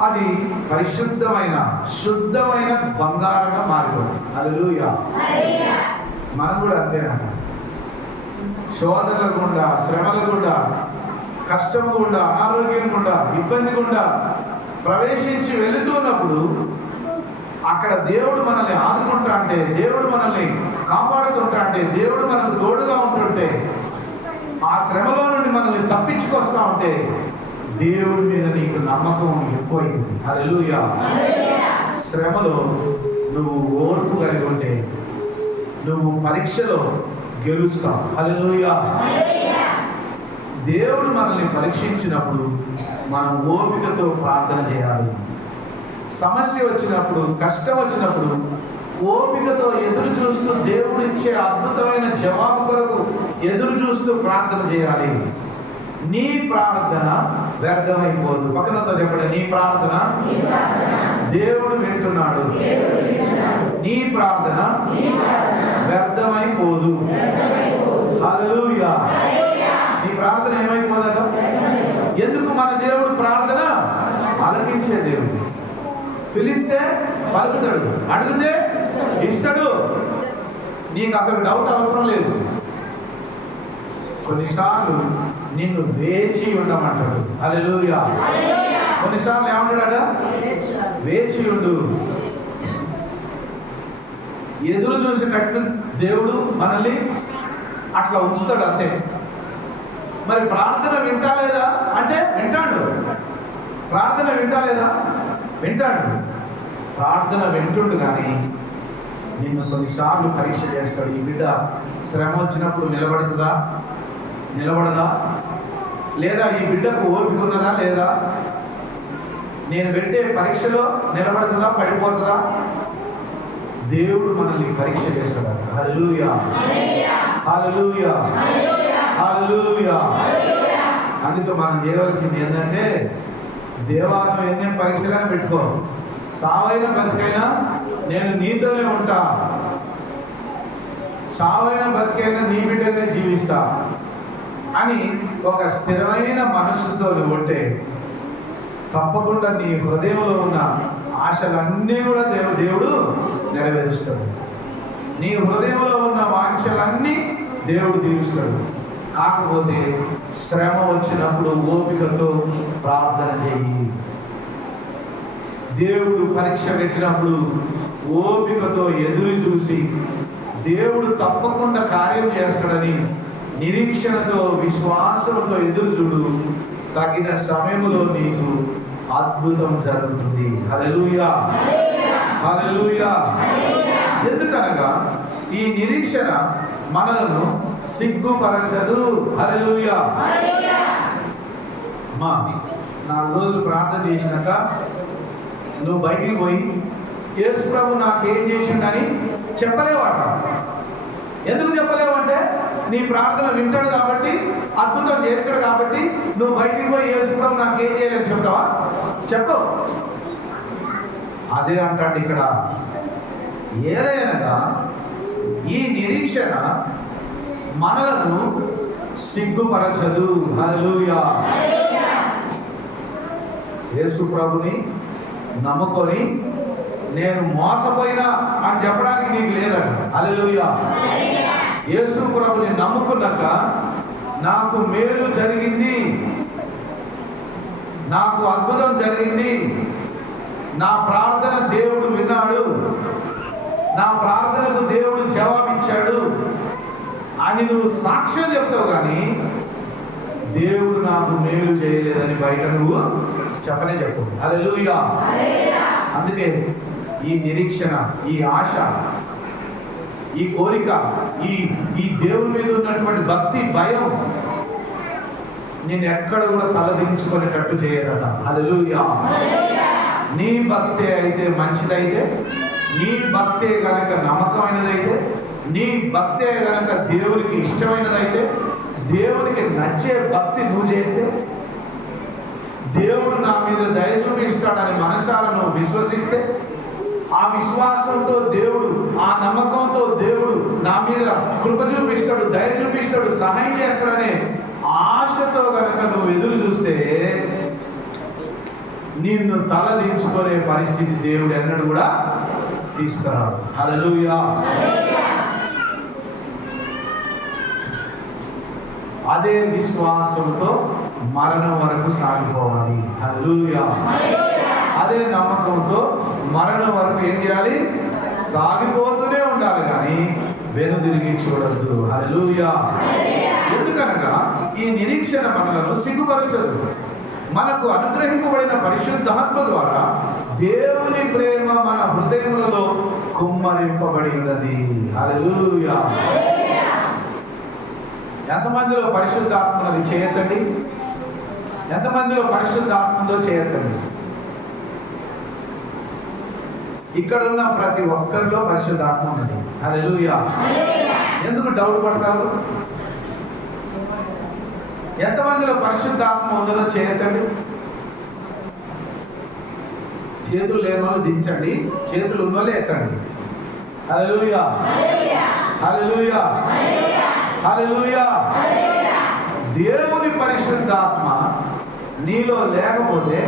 అది పరిశుద్ధమైన శుద్ధమైన బంగారంగా మారిపోతుంది. హల్లెలూయా. మనం కూడా అంతేనట. శోధనల గుండా, శ్రమల గుండా, కష్టము గుండా, అనారోగ్యం గుండా, ఇబ్బంది గుండా ప్రవేశించి వెళుతున్నప్పుడు అక్కడ దేవుడు మనల్ని ఆదుకుంటా అంటే, దేవుడు మనల్ని కాపాడుతుంటా అంటే, దేవుడు మనకు తోడుగా ఉంటుంటే, ఆ శ్రమలో నుండి మనల్ని తప్పించుకొస్తా ఉంటే దేవుడి మీద నీకు నమ్మకం ఎక్కువైంది. హల్లెలూయా. శ్రమలో నువ్వు ఓర్పు కలిగి ఉంటే నువ్వు పరీక్షలో గెలుస్తావు. హల్లెలూయా. దేవుడు మనల్ని పరీక్షించినప్పుడు మనం ఓపికతో ప్రార్థన చేయాలి. సమస్య వచ్చినప్పుడు, కష్టం వచ్చినప్పుడు ఓపికతో ఎదురు చూస్తూ దేవుడు ఇచ్చే అద్భుతమైన జవాబు కొరకు ఎదురు చూస్తూ ప్రార్థన చేయాలి. నీ ప్రార్థన వ్యర్థమైపోదు. పక్కనతో చెప్పండి, నీ ప్రార్థన దేవుడు వింటున్నాడు. నీ ప్రార్థన వ్యర్థమైపోదు. హల్లెలూయా. నీ ప్రార్థన ఏమైపోదట? ఎందుకు? మన దేవుడు ప్రార్థన ఆలకించే దేవుడు. పిలిస్తే పలుకుతాడు, అడిగితే ఇస్తాడు. నీకు అసలు డౌట్ అవసరం లేదు. కొన్నిసార్లు నిన్ను వేచి ఉండమంటాడు. హల్లెలూయా. కొన్నిసార్లు ఏమంటాడట? వేచి ఉండు. ఎదురు చూసేటట్టు దేవుడు మనల్ని అట్లా ఉంచుతాడు అంతే. మరి ప్రార్థన వింటా లేదా అంటే వింటాడు. ప్రార్థన వింటా లేదా? వింటాడు. ప్రార్థన వింటుండు, కానీ నిన్ను కొన్నిసార్లు పరీక్ష చేస్తాడు. ఈ బిడ్డ శ్రమ వచ్చినప్పుడు నిలబడుతుందా, నిలబడదా? లేదా ఈ బిడ్డకు ఓపిక ఉన్నదా లేదా? నేను పెట్టే పరీక్షలో నిలబడుతుందా, పడిపోతుందా? దేవుడు మనల్ని పరీక్ష చేస్తాడు. హల్లెలూయా. హల్లెలూయా. హల్లెలూయా. అందుకే మనం చేయవలసింది ఏంటంటే, దేవాలయం ఎన్ని పరీక్షలను పెట్టుకో. సావైన బతికైనా నేను నీతోనే ఉంటా, సావైన బతికైనా నీ బిడ్డనే జీవిస్తా అని ఒక స్థిరమైన మనస్సుతో ఉంటే తప్పకుండా నీ హృదయంలో ఉన్న ఆశలన్నీ కూడా దేవుడు నెరవేరుస్తాడు. నీ హృదయంలో ఉన్న వాంఛలన్నీ దేవుడు తీరుస్తాడు. కాకపోతే శ్రమ వచ్చినప్పుడు ఓపికతో ప్రార్థన చేయి. దేవుడు పరీక్ష పెట్టినప్పుడు ఓపికతో ఎదురు చూసి దేవుడు తప్పకుండా కార్యం చేస్తాడని నిరీక్షణతో, విశ్వాసంతో ఎదురు చూడు. తగిన సమయంలో నీకు అద్భుతం జరుగుతుంది. హల్లెలూయా. హల్లెలూయా. ఎందుకనగా ఈ నిరీక్షణ మనలను సిగ్గుపరచదు. హల్లెలూయా. మా 4 రోజులు ప్రార్థన చేసినాక నువ్వు బయటికి పోయి యేసు ప్రభు నాకేం చేసిండని చెప్పలేవాట. ఎందుకు చెప్పలేవు అంటే, నీ ప్రార్థన వింటాడు కాబట్టి, అద్భుతం చేస్తాడు కాబట్టి నువ్వు బయటికి పోయి యేసు ప్రభు నాకేం చేయలేని చెప్తావా? చెప్పవు. అదే అంటాడు ఇక్కడ. ఏదైనా ఈ నిరీక్షణ మనలను సిగ్గుపరచదు. హల్లెలూయా. యేసు ప్రభుని నమ్ముకొని నేను మోసపోయినా అని చెప్పడానికి నీకు లేదంట. హల్లెలూయా. యేసు ప్రభుని నమ్ముకున్నాక నాకు మేలు జరిగింది, నాకు అద్భుతం జరిగింది, నా ప్రార్థన దేవుడు విన్నాడు, నా ప్రార్థనకు దేవుడు జవాబిచ్చాడు అని నువ్వు సాక్ష్యం చెప్తావు, కానీ దేవుడు నాకు మేలు చేయలేదని బయట నువ్వు చెప్పనే చెప్పు. హల్లెలూయా. అందుకే ఈ నిరీక్షణ, ఈ ఆశ, ఈ కోరిక, ఈ దేవుని మీద ఉన్నటువంటి భక్తి, భయం నేను ఎక్కడ కూడా తలదించుకునేటట్టు చేయదట. హల్లెలూయా. నీ భక్తే అయితే మంచిదైతే, నీ భక్తే కనుక నమ్మకమైనదైతే, నీ భక్తే కనుక దేవునికి ఇష్టమైనదైతే, దేవునికి నచ్చే భక్తి నువ్వు చేస్తే, దేవుడు నా మీద దయ చూపిస్తాడని మనసారా నువ్వు విశ్వసిస్తే, ఆ విశ్వాసంతో దేవుడు, ఆ నమ్మకంతో దేవుడు నా మీద కృప చూపిస్తాడు, దయ చూపిస్తాడు, సహాయం చేస్తాడనే ఆశతో కనుక నువ్వు ఎదురు చూస్తే నిన్ను తలదించుకునే పరిస్థితి దేవుడు ఎన్నడూ కూడా తీసుకురాడు. హల్లెలూయా. అదే విశ్వాసంతో మరణం వరకు సాగిపోవాలి. హల్లెలూయా. అదే నమ్మకంతో మరణం వరకు ఏం చేయాలి? సాగిపోతూనే ఉండాలి, కానీ వెనుదిరిగి చూడద్దు. హల్లెలూయా. ఎందుకనగా ఈ నిరీక్షణ మనలను సిగ్గుపరచదు. మనకు అనుగ్రహింపబడిన పరిశుద్ధాత్మ ద్వారా దేవుని ప్రేమ మన హృదయములలో కుమ్మరింపబడి ఉన్నది. హల్లెలూయా. ఎంతమందిలో పరిశుద్ధాత్మది చేయొద్దండి? ఎంతమందిలో పరిశుద్ధాత్మలో చేయొద్దండి? ఇక్కడ ఉన్న ప్రతి ఒక్కరిలో పరిశుద్ధాత్మ ఉన్నది. హల్లెలూయా. ఎందుకు డౌట్ పడతారు? ఎంతమందిలో పరిశుద్ధాత్మ ఉన్నదో చేయొద్దండి. చేతులు లేని వాళ్ళు దించండి, చేతులు ఉన్న వాళ్ళు ఎత్తండి. హల్లెలూయా. హల్లెలూయా. హల్లెలూయా. దేవుని పరిశుద్ధాత్మ నీలో లేకపోతే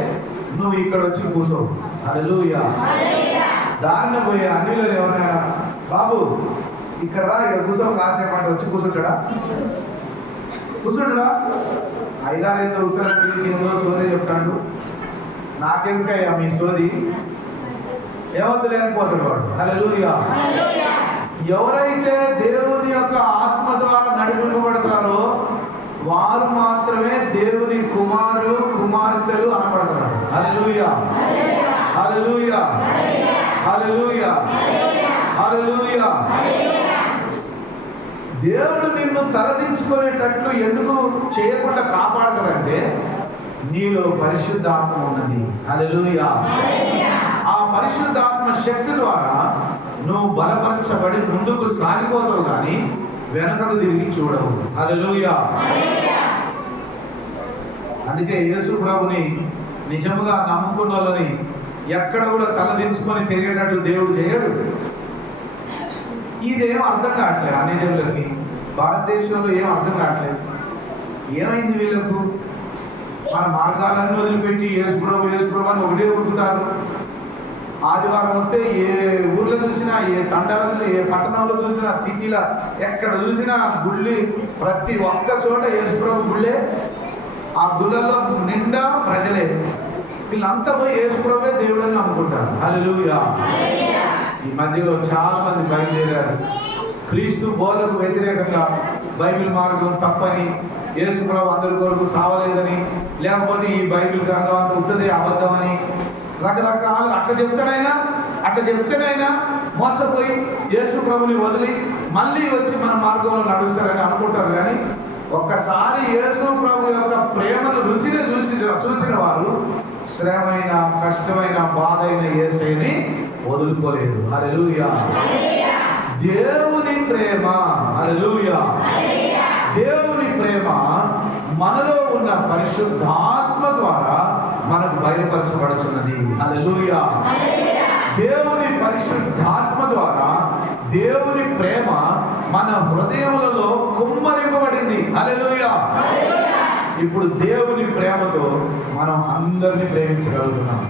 నువ్వు ఇక్కడ వచ్చి కూర్చోవు. హల్లెలూయా. దారిని పోయి అన్నిలో ఎవరైనా బాబు ఇక్కడ కూర్చో కాసేపు అంటే వచ్చి కూర్చుంటాడా? కూర్చుంటాడా? ఐదారేళ్ళ ఉత్తరం పిలిచి ఎన్నో సోదే చెప్తాడు. నాకెందుకయ్యా మీ సోది? ఏమవుతు లేకపోతాడు వాడు. హల్లెలూయా. ఎవరైతే దేవుని యొక్క ఆత్మ ద్వారా నడిపింపబడతారో వారు మాత్రమే దేవుని కుమారులు కుమార్తెలు అనబడతారు. హల్లెలూయా. హల్లెలూయా. హల్లెలూయా. హల్లెలూయా. దేవుడు నిన్ను తలదించుకునేటట్లు ఎందుకు చేయకుండా కాపాడతారంటే నీలో పరిశుద్ధాత్మ ఉన్నది. హల్లెలూయా. ఆ పరిశుద్ధాత్మ శక్తి ద్వారా నువ్వు బలపరచబడి ముందుకు సాగిపోతావు, కానీ వెనకకు తిరిగి చూడవు. హల్లెలూయా. అందుకే యేసు ప్రభుని నిజముగా నమ్ముకున్న వాళ్ళని ఎక్కడ కూడా తలదించుకొని తిరిగేటట్టు దేవుడు చేయడు. ఇదేం అర్థం కావట్లేదు అన్ని దేవుళ్ళకి. భారతదేశంలో ఏం అర్థం కావట్లేదు. ఏమైంది వీళ్ళకు? మన మార్గాలన్నీ వదిలిపెట్టి యేసు ప్రభు అని ఒకటే ఉరుకుతారు. ఆదివారం వస్తే ఏ ఊర్లో చూసినా, ఏ తండాలలో, ఏ పట్టణంలో చూసినా, సిటీలో ఎక్కడ చూసినా గుళ్ళి, ప్రతి ఒక్క చోట యేసు ప్రభు గుళ్ళే. ఆ గుళ్ళల్లో నిండా ప్రజలే. వీళ్ళంతా పోయి యేసు ప్రభువే దేవుడని నమ్ముకుంటారు. హల్లెలూయా. ఈ మధ్యలో చాలా మంది బయలుదేరారు. క్రీస్తు బోధకు వ్యతిరేకంగా బైబిల్ మార్గం తప్పని, యేసు ప్రభు అందరి కొరకు సావలేదని, లేకపోతే ఈ బైబిల్ గ్రంథం అంతా ఉత్తదే అబద్ధమని రకరకాలు అట్ట చెప్తేనైనా మోసపోయి యేసు ప్రభుని వదిలి మళ్ళీ వచ్చి మన మార్గంలో నడుస్తారని అనుకుంటారు. కానీ ఒక్కసారి యేసు ప్రభు యొక్క ప్రేమను రుచిని చూసిన వారు శ్రమైన, కష్టమైన, బాధ అయిన యేసుని వదులుకోలేదు. హల్లెలూయా. దేవుని ప్రేమ, హల్లెలూయా, దేవుని ప్రేమ మనలో ఉన్న పరిశుద్ధాత్మ ద్వారా మనకు బయలుపరచబడుతున్నది. హల్లెలూయా. దేవుని పరిశుద్ధాత్మ ద్వారా దేవుని ప్రేమ మన హృదయములలో కుమ్మరింపబడింది. హల్లెలూయా. ఇప్పుడు దేవుని ప్రేమతో మనం అందరినీ ప్రేమించగలుగుతున్నాం.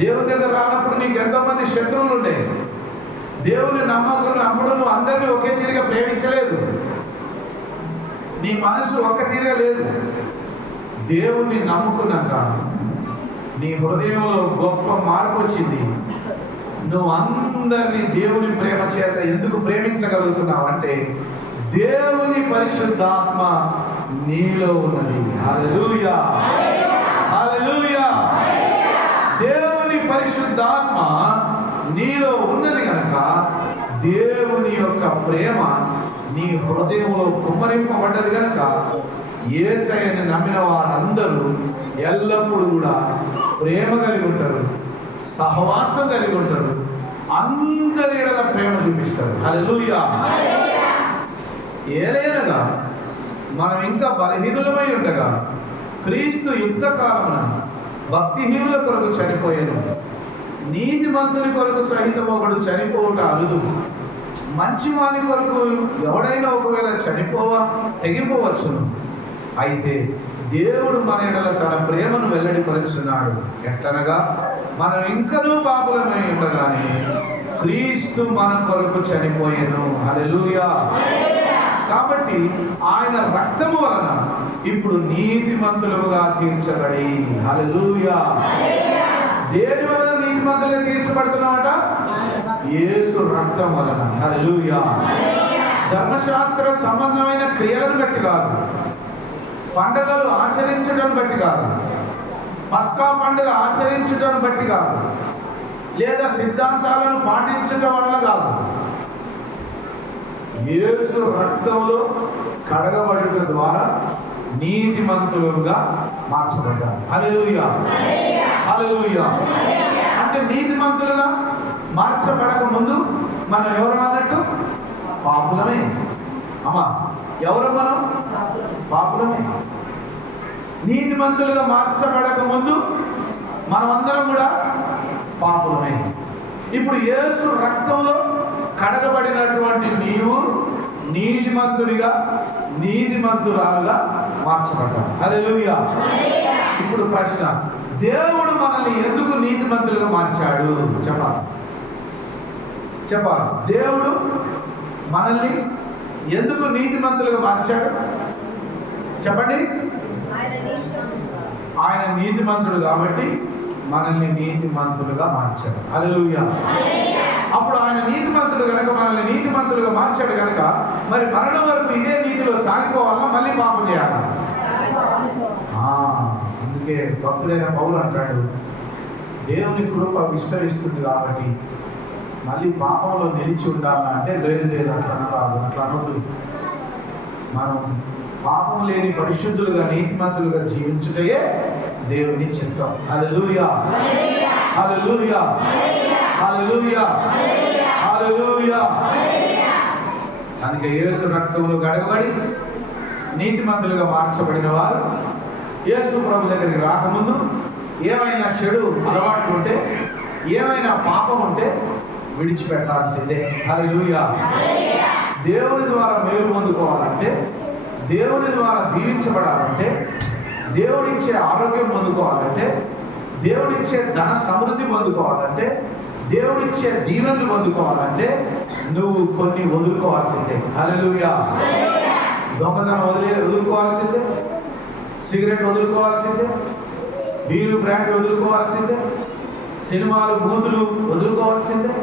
దేవుని దగ్గర రానప్పుడు నీకు ఎంతోమంది శత్రువులు ఉండే. దేవుని నమ్ముడు నువ్వు అందరినీ ఒకే తీరుగా ప్రేమించలేదు. నీ మనసు ఒక్క తీరుగా లేదు. దేవుణ్ణి నమ్ముకున్నాక నీ హృదయంలో గొప్ప మార్పు వచ్చింది. నువ్వు అందరినీ దేవుని ప్రేమ చేత ఎందుకు ప్రేమించగలుగుతున్నావు అంటే దేవుని పరిశుద్ధాత్మ నీలో ఉన్నది. హల్లెలూయా. హల్లెలూయా. దేవుని పరిశుద్ధాత్మ నీలో ఉన్నది కనుక దేవుని యొక్క ప్రేమ నీ హృదయంలో కుమ్మరింపబడ్డది కనుక యేసయ్యను నమ్మిన వారందరూ ఎల్లప్పుడూ కూడా ప్రేమ కలిగి ఉంటారు, సహవాసం కలిగి ఉంటారు, అందరి ఎడల ప్రేమ చూపిస్తారు. హల్లెలూయా. ఏలైనగా మనం ఇంకా బలహీనులమై ఉండగా క్రీస్తు యుక్త కాలమున భక్తిహీనుల కొరకు చనిపోయాను. నీతిమంతుని కొరకు సహితం ఒకడు చనిపోవట అరుదు. మంచి వాని కొరకు ఎవడైనా ఒకవేళ తెగిపోవచ్చును. అయితే దేవుడు మన ఎడల తన ప్రేమను వెల్లడిపరుచున్నాడు. ఎట్లనగా మనం ఇంకనూ పాపులమై ఉండగానే క్రీస్తు మన కొరకు చనిపోయెను. హల్లెలూయా. కాబట్టి ఆయన రక్తము వలన ఇప్పుడు నీతిమంతులుగా తీర్చబడి, హల్లెలూయా. దేని వలన నీతిమంతులుగా తీర్చబడుతున్నామట? యేసు రక్తం వలన. హల్లెలూయా. ధర్మశాస్త్ర సంబంధమైన క్రియలను బట్టి కాదు, పండుగలు ఆచరించడం బట్టి కాదు, పస్కా పండుగ ఆచరించడం బట్టి కాదు, లేదా సిద్ధాంతాలను పాటించడం వల్ల కాదు. యేసు రక్తంలో కడగబడుట ద్వారా నీతిమంతులుగా మార్చబడ్డారు. హల్లెలూయా. హల్లెలూయా. అంటే నీతిమంతులుగా మార్చబడక ముందు మనం ఎవరు అన్నట్టు? పాపులమే. అమ్మా, ఎవరు మనం? పాపులమే. నీతిమంతులుగా మార్చబడక ముందు మనమందరం కూడా పాపులమే. ఇప్పుడు యేసు రక్తంలో కడగబడినటువంటి నీవు నీతిమంతుడిగా, నీతిమంతురాలుగా మార్చబడ్డావు. హల్లెలూయా. ఇప్పుడు ప్రశ్న, దేవుడు మనల్ని ఎందుకు నీతిమంతులుగా మార్చాడు? చెప్పాలి. దేవుడు మనల్ని ఎందుకు నీతిమంతులుగా మార్చాడు? చెప్పండి. ఆయన నీతిమంతుడు కాబట్టి మనల్ని నీతిమంతులుగా మార్చాడు. హల్లెలూయా. అప్పుడు ఆయన నీతిమంతుడు కనుక మనల్ని నీతిమంతులుగా మార్చాడు కనుక మరి మరణం వరకు ఇదే నీతిలో సాగిపోవాలా, మళ్ళీ పాపం చేయాలా? అందుకే భక్తుడైన పౌలు అంటాడు, దేవుని కృప విస్తరిస్తుంది కాబట్టి మళ్ళీ పాపంలో నిలిచి ఉండాలా అంటే లేదు అట్లా అనరాదు, అట్లా అనొద్దు. మనం పాపం లేని పరిశుద్ధులుగా, నీతిమంతులుగా జీవించుటే దేవుని చిత్తం. హల్లెలూయా. హల్లెలూయా. హల్లెలూయా. హల్లెలూయా. అందుకే యేసు రక్తంలో గడగబడి నీతిమంతులుగా మార్చబడిన వారు యేసు ప్రభు దగ్గరికి రాకముందు ఏమైనా చెడు అలవాట్లు ఉంటే, ఏమైనా పాపం ఉంటే విడిచిపెట్టాల్సిందే. హల్లెలూయా. దేవుని ద్వారా మేలు పొందుకోవాలంటే, దేవుని ద్వారా దీవించబడాలంటే, దేవుడిచ్చే ఆరోగ్యం పొందుకోవాలంటే, దేవుడిచ్చే ధన సమృద్ధి పొందుకోవాలంటే, దేవుడిచ్చే దీవెనలు పొందుకోవాలంటే నువ్వు కొన్ని వదులుకోవాల్సిందే. హల్లెలూయా. దొంగతనం వదులుకోవాల్సిందే, సిగరెట్ వదులుకోవాల్సిందే, బీరు బ్రాండ్ వదులుకోవాల్సిందే, సినిమాలు బూతులు వదులుకోవాల్సిందే,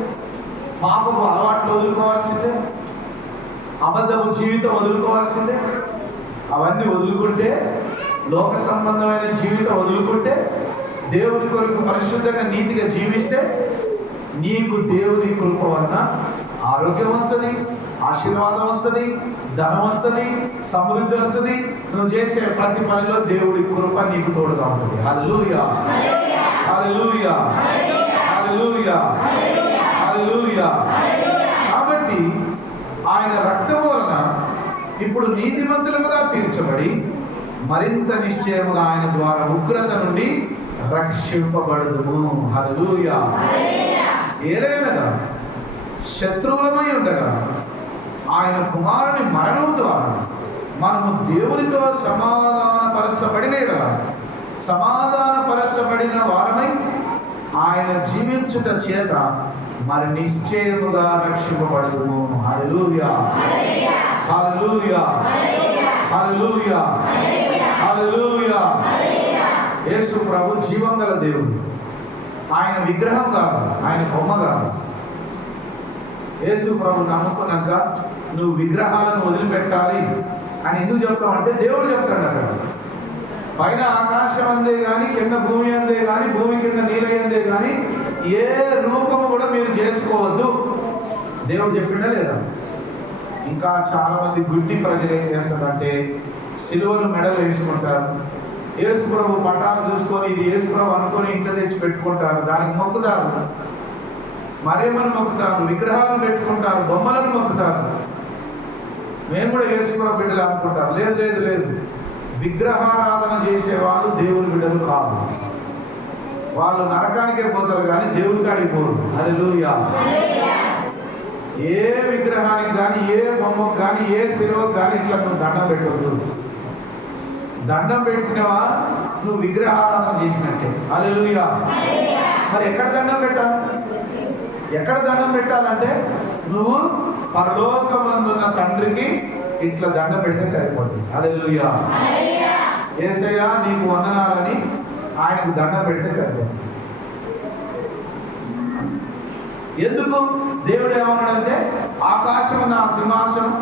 పాపపు అలవాట్లు వదులుకోవాల్సిందే, అబద్ధపు జీవితం వదులుకోవాల్సిందే. అవన్నీ వదులుకుంటే, లోక సంబంధమైన జీవితం వదులుకుంటే, దేవుని కొరకు పరిశుద్ధంగా నీతిగా జీవిస్తే నీకు దేవుని కృప వలన ఆరోగ్యం వస్తుంది, ఆశీర్వాదం వస్తుంది, ధనం వస్తుంది, సమృద్ధి వస్తుంది. నువ్వు చేసే ప్రతి పనిలో దేవుడి కృప నీకు తోడుగా ఉంటుంది. హల్లెలూయా. హల్లెలూయా. హల్లెలూయా. హల్లెలూయా. కాబట్టి ఆయన రక్తం వలన ఇప్పుడు నీతిమంతులుగా తీర్చబడి మరింత నిశ్చయముగా ఆయన ద్వారా ఉగ్రత నుండి రక్షింపబడుదుము. హల్లెలూయా. ఏలైనగా శత్రువులమై ఉండగా ఆయన కుమారుని మరణం ద్వారా మనము దేవునితో సమాధానపరచబడిన వారమై ఆయన జీవించుట చేత మరి నిశ్చయముగా రక్షింపబడుదుము. హల్లెలూయా. హల్లెలూయా. హల్లెలూయా. హల్లెలూయా. యేసు ప్రభు జీవం గల దేవుడు. ఆయన విగ్రహం కాదు, ఆయన బొమ్మ కాదు. యేసు ప్రభు నమ్ముకున్నాక నువ్వు విగ్రహాలను వదిలిపెట్టాలి అని ఎందుకు చెప్తామంటే దేవుడు చెప్తాడు. అక్కడ పైన ఆకాశం అందే కానీ, కింద భూమి అందే కానీ, భూమి కింద నీళ్ళ అందే కానీ ఏ రూపము కూడా మీరు చేసుకోవద్దు దేవుడు చెప్పిండా లేదా? ఇంకా చాలా మంది గుడ్డి ప్రజలు ఏం చేస్తారంటే సిలువను మెడలు వేసుకుంటారు, యేసు ప్రభు పటాలు చూసుకొని ఇది యేసు ప్రభు అనుకొని ఇంట్లో తెచ్చి పెట్టుకుంటారు, దానికి మొక్కుతారు, మరేమని మొక్కుతారు, విగ్రహాలను పెట్టుకుంటారు, బొమ్మలను మొక్కుతారు. మేము కూడా యేసు ప్రభు బిడ్డలు అనుకుంటారు. లేదు లేదు లేదు, విగ్రహారాధన చేసేవాళ్ళు దేవుని బిడ్డలు కాదు. వాళ్ళు నరకానికే పోతారు కానీ దేవుని కాడికి పోరు. హల్లెలూయా. ఏ విగ్రహానికి కానీ, ఏ బొమ్మకు కానీ, ఏ శిలువకు కానీ ఇట్లా నువ్వు దండం పెట్టవద్దు. దండం పెట్టినవా నువ్వు విగ్రహారాధన చేసినట్టే. హల్లెలూయా. మరి ఎక్కడ దండం పెట్టాలి? ఎక్కడ దండం పెట్టాలంటే నువ్వు పరలోకమందున్న తండ్రికి ఇట్లా దండం పెడితే సరిపోతుంది. హల్లెలూయా. యేసయ్యా నీకు వందనాలని ఆయనకు దండం పెడితే సరిపోతుంది. ఎందుకు? దేవుడు ఏమన్నాడంటే ఆకాశం నా సింహాసనం,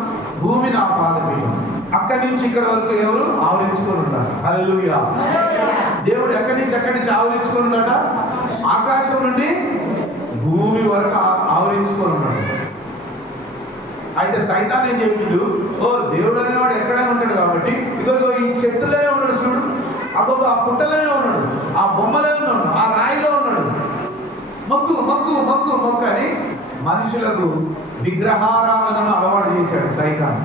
భూమి నా పాదపీఠం. అక్కడి నుంచి ఇక్కడ వరకు ఎవరు ఆవరించుకొని ఉంటారు. హల్లెలూయా. దేవుడు ఎక్కడి నుంచి ఆవరించుకొని ఉన్నాడ? ఆకాశం నుండి భూమి వరకు ఆవరించుకొని ఉన్నాడు. అయితే సైతాన్ ఏం చెప్పిండు? ఓ దేవుడు అనేవాడు ఎక్కడైనా ఉంటాడు కాబట్టి ఇదిగో ఈ చెట్టులోనే ఉన్నాడు చూడు, అదో ఆ పుట్టలోనే ఉన్నాడు, ఆ బొమ్మలో ఉన్నాడు, ఆ రాయిలో ఉన్నాడు, మొక్కు మొక్కు మొక్కు మొక్కు అని మనుషులకు విగ్రహారాధనను అలవాటు చేశాడు సైతాన్.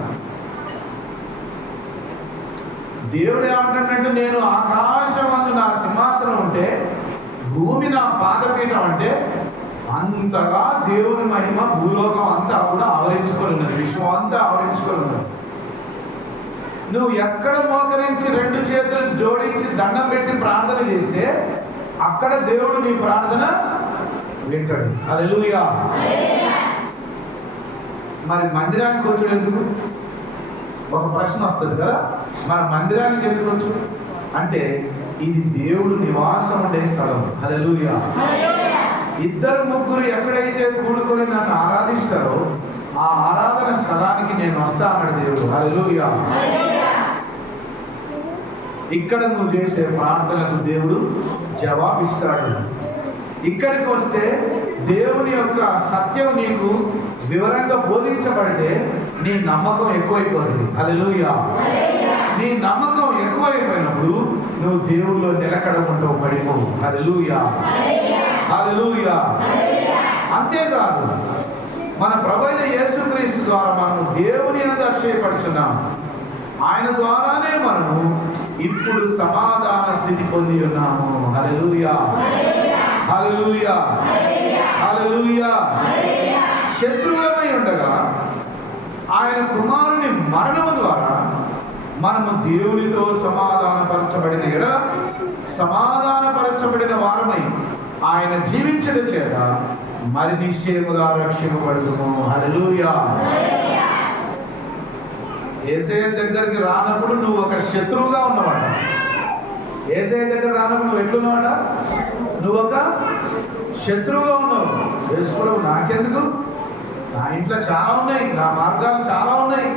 దేవుడు ఏమంటాడంటే నేను ఆకాశమందు నా సింహాసనం ఉంటే భూమి నా పాదపీఠం అంటే అంతగా దేవుని మహిమ భూలోకం అంతా కూడా ఆవరించుకొని ఉన్నది, విశ్వం అంతా ఆవరించుకొని ఉన్నది. నువ్వు ఎక్కడ మోకరించి 2 చేతులు జోడించి దండం పెట్టి ప్రార్థన చేస్తే అక్కడ దేవుడు నీ ప్రార్థన వింటాడు. హల్లెలూయా. మరి మందిరానికి వచ్చాడు ఎందుకు? ఒక ప్రశ్న వస్తుంది కదా, మన మందిరానికి ఎందుకు వచ్చు అంటే ఇది దేవుడు నివాసం ఉండే స్థలం. హల్లెలూయా. 2-3 ఎక్కడైతే కూడుకొని నన్ను ఆరాధిస్తారో ఆ ఆరాధన స్థలానికి నేను వస్తా అన్నాడు దేవుడు. హల్లెలూయా. ఇక్కడ నువ్వు చేసే ప్రార్థనలకు దేవుడు జవాబిస్తాడు. ఇక్కడికి వస్తే దేవుని యొక్క సత్యం నీకు వివరంగా బోధించబడితే నీ నమ్మకం ఎక్కువైపోతుంది. హల్లెలూయా. నీ నమ్మకం ఎక్కువైపోయినప్పుడు నువ్వు దేవుల్లో నిలకడకుంటూ పడిపోవు. హల్లెలూయా. హల్లెలూయా. అంతేకాదు మన ప్రభువైన యేసుక్రీస్తు ద్వారా మనము దేవుని యందు అతిశయపడుచున్నాం. ఆయన ద్వారానే మనము ఇప్పుడు సమాధాన స్థితి పొంది ఉన్నాము. హల్లెలూయా. హల్లెలూయా. హల్లెలూయా. శత్రువులమై ఉండగా ఆయన కుమారుని మరణము ద్వారా మనము దేవునితో సమాధానపరచబడిన ఎడల సమాధానపరచబడిన వారమై ఆయన జీవించడం చేత మరి నిశ్చయముగా రక్షింపబడుదుము. హల్లెలూయా. యేసయ్య దగ్గరికి రానప్పుడు నువ్వు ఒక శత్రువుగా ఉన్నవాడ. యేసయ్య దగ్గర రానప్పుడు నువ్వు ఎట్లున్నవాడ? నువ్వు ఒక శత్రువుగా ఉన్నావు. యేసుప్రభు నాకెందుకు, నా ఇంట్లో చాలా ఉన్నాయి, నా మార్గాలు చాలా ఉన్నాయి,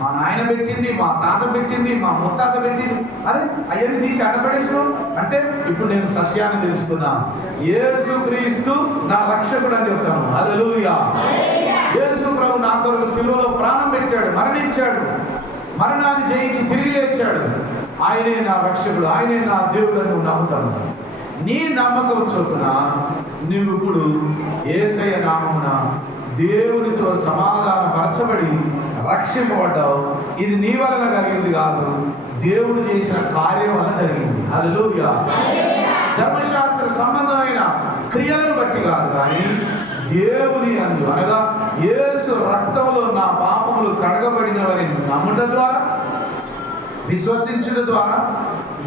మా నాయన పెట్టింది, మా తాత పెట్టింది, మా ముత్తాత పెట్టింది, అరే అయ్యని తీసి అడ్డపడేసావు అంటే ఇప్పుడు నేను సత్యాన్ని తెలుసుకున్నా. యేసుక్రీస్తు నా రక్షకుడు అని చెప్తాను. హల్లెలూయా. యేసు ప్రభు నా కొరకు శిలువలో ప్రాణం పెట్టాడు, మరణించాడు, మరణాన్ని జయించి తిరిగి లేచాడు. ఆయనే నా రక్షకుడు, ఆయనే నా దేవుడు అని నువ్వు నమ్ముతాను. నీ నమ్మకం చొప్పున నువ్వు ఇప్పుడు యేసయ్య నామమున దేవునితో సమాధానపరచబడి రక్షింపబడ్డావు. ఇది నీ వలన కలిగింది కాదు, దేవుడు చేసిన కార్యం వల్ల జరిగింది. హల్లెలూయా. ధర్మశాస్త్ర సంబంధమైన క్రియలను బట్టి కాదు, కానీ దేవుని అందు అనగా యేసు రక్తంలో నా పాపములు కడగబడినవని నమ్ముట ద్వారా, విశ్వసించుట ద్వారా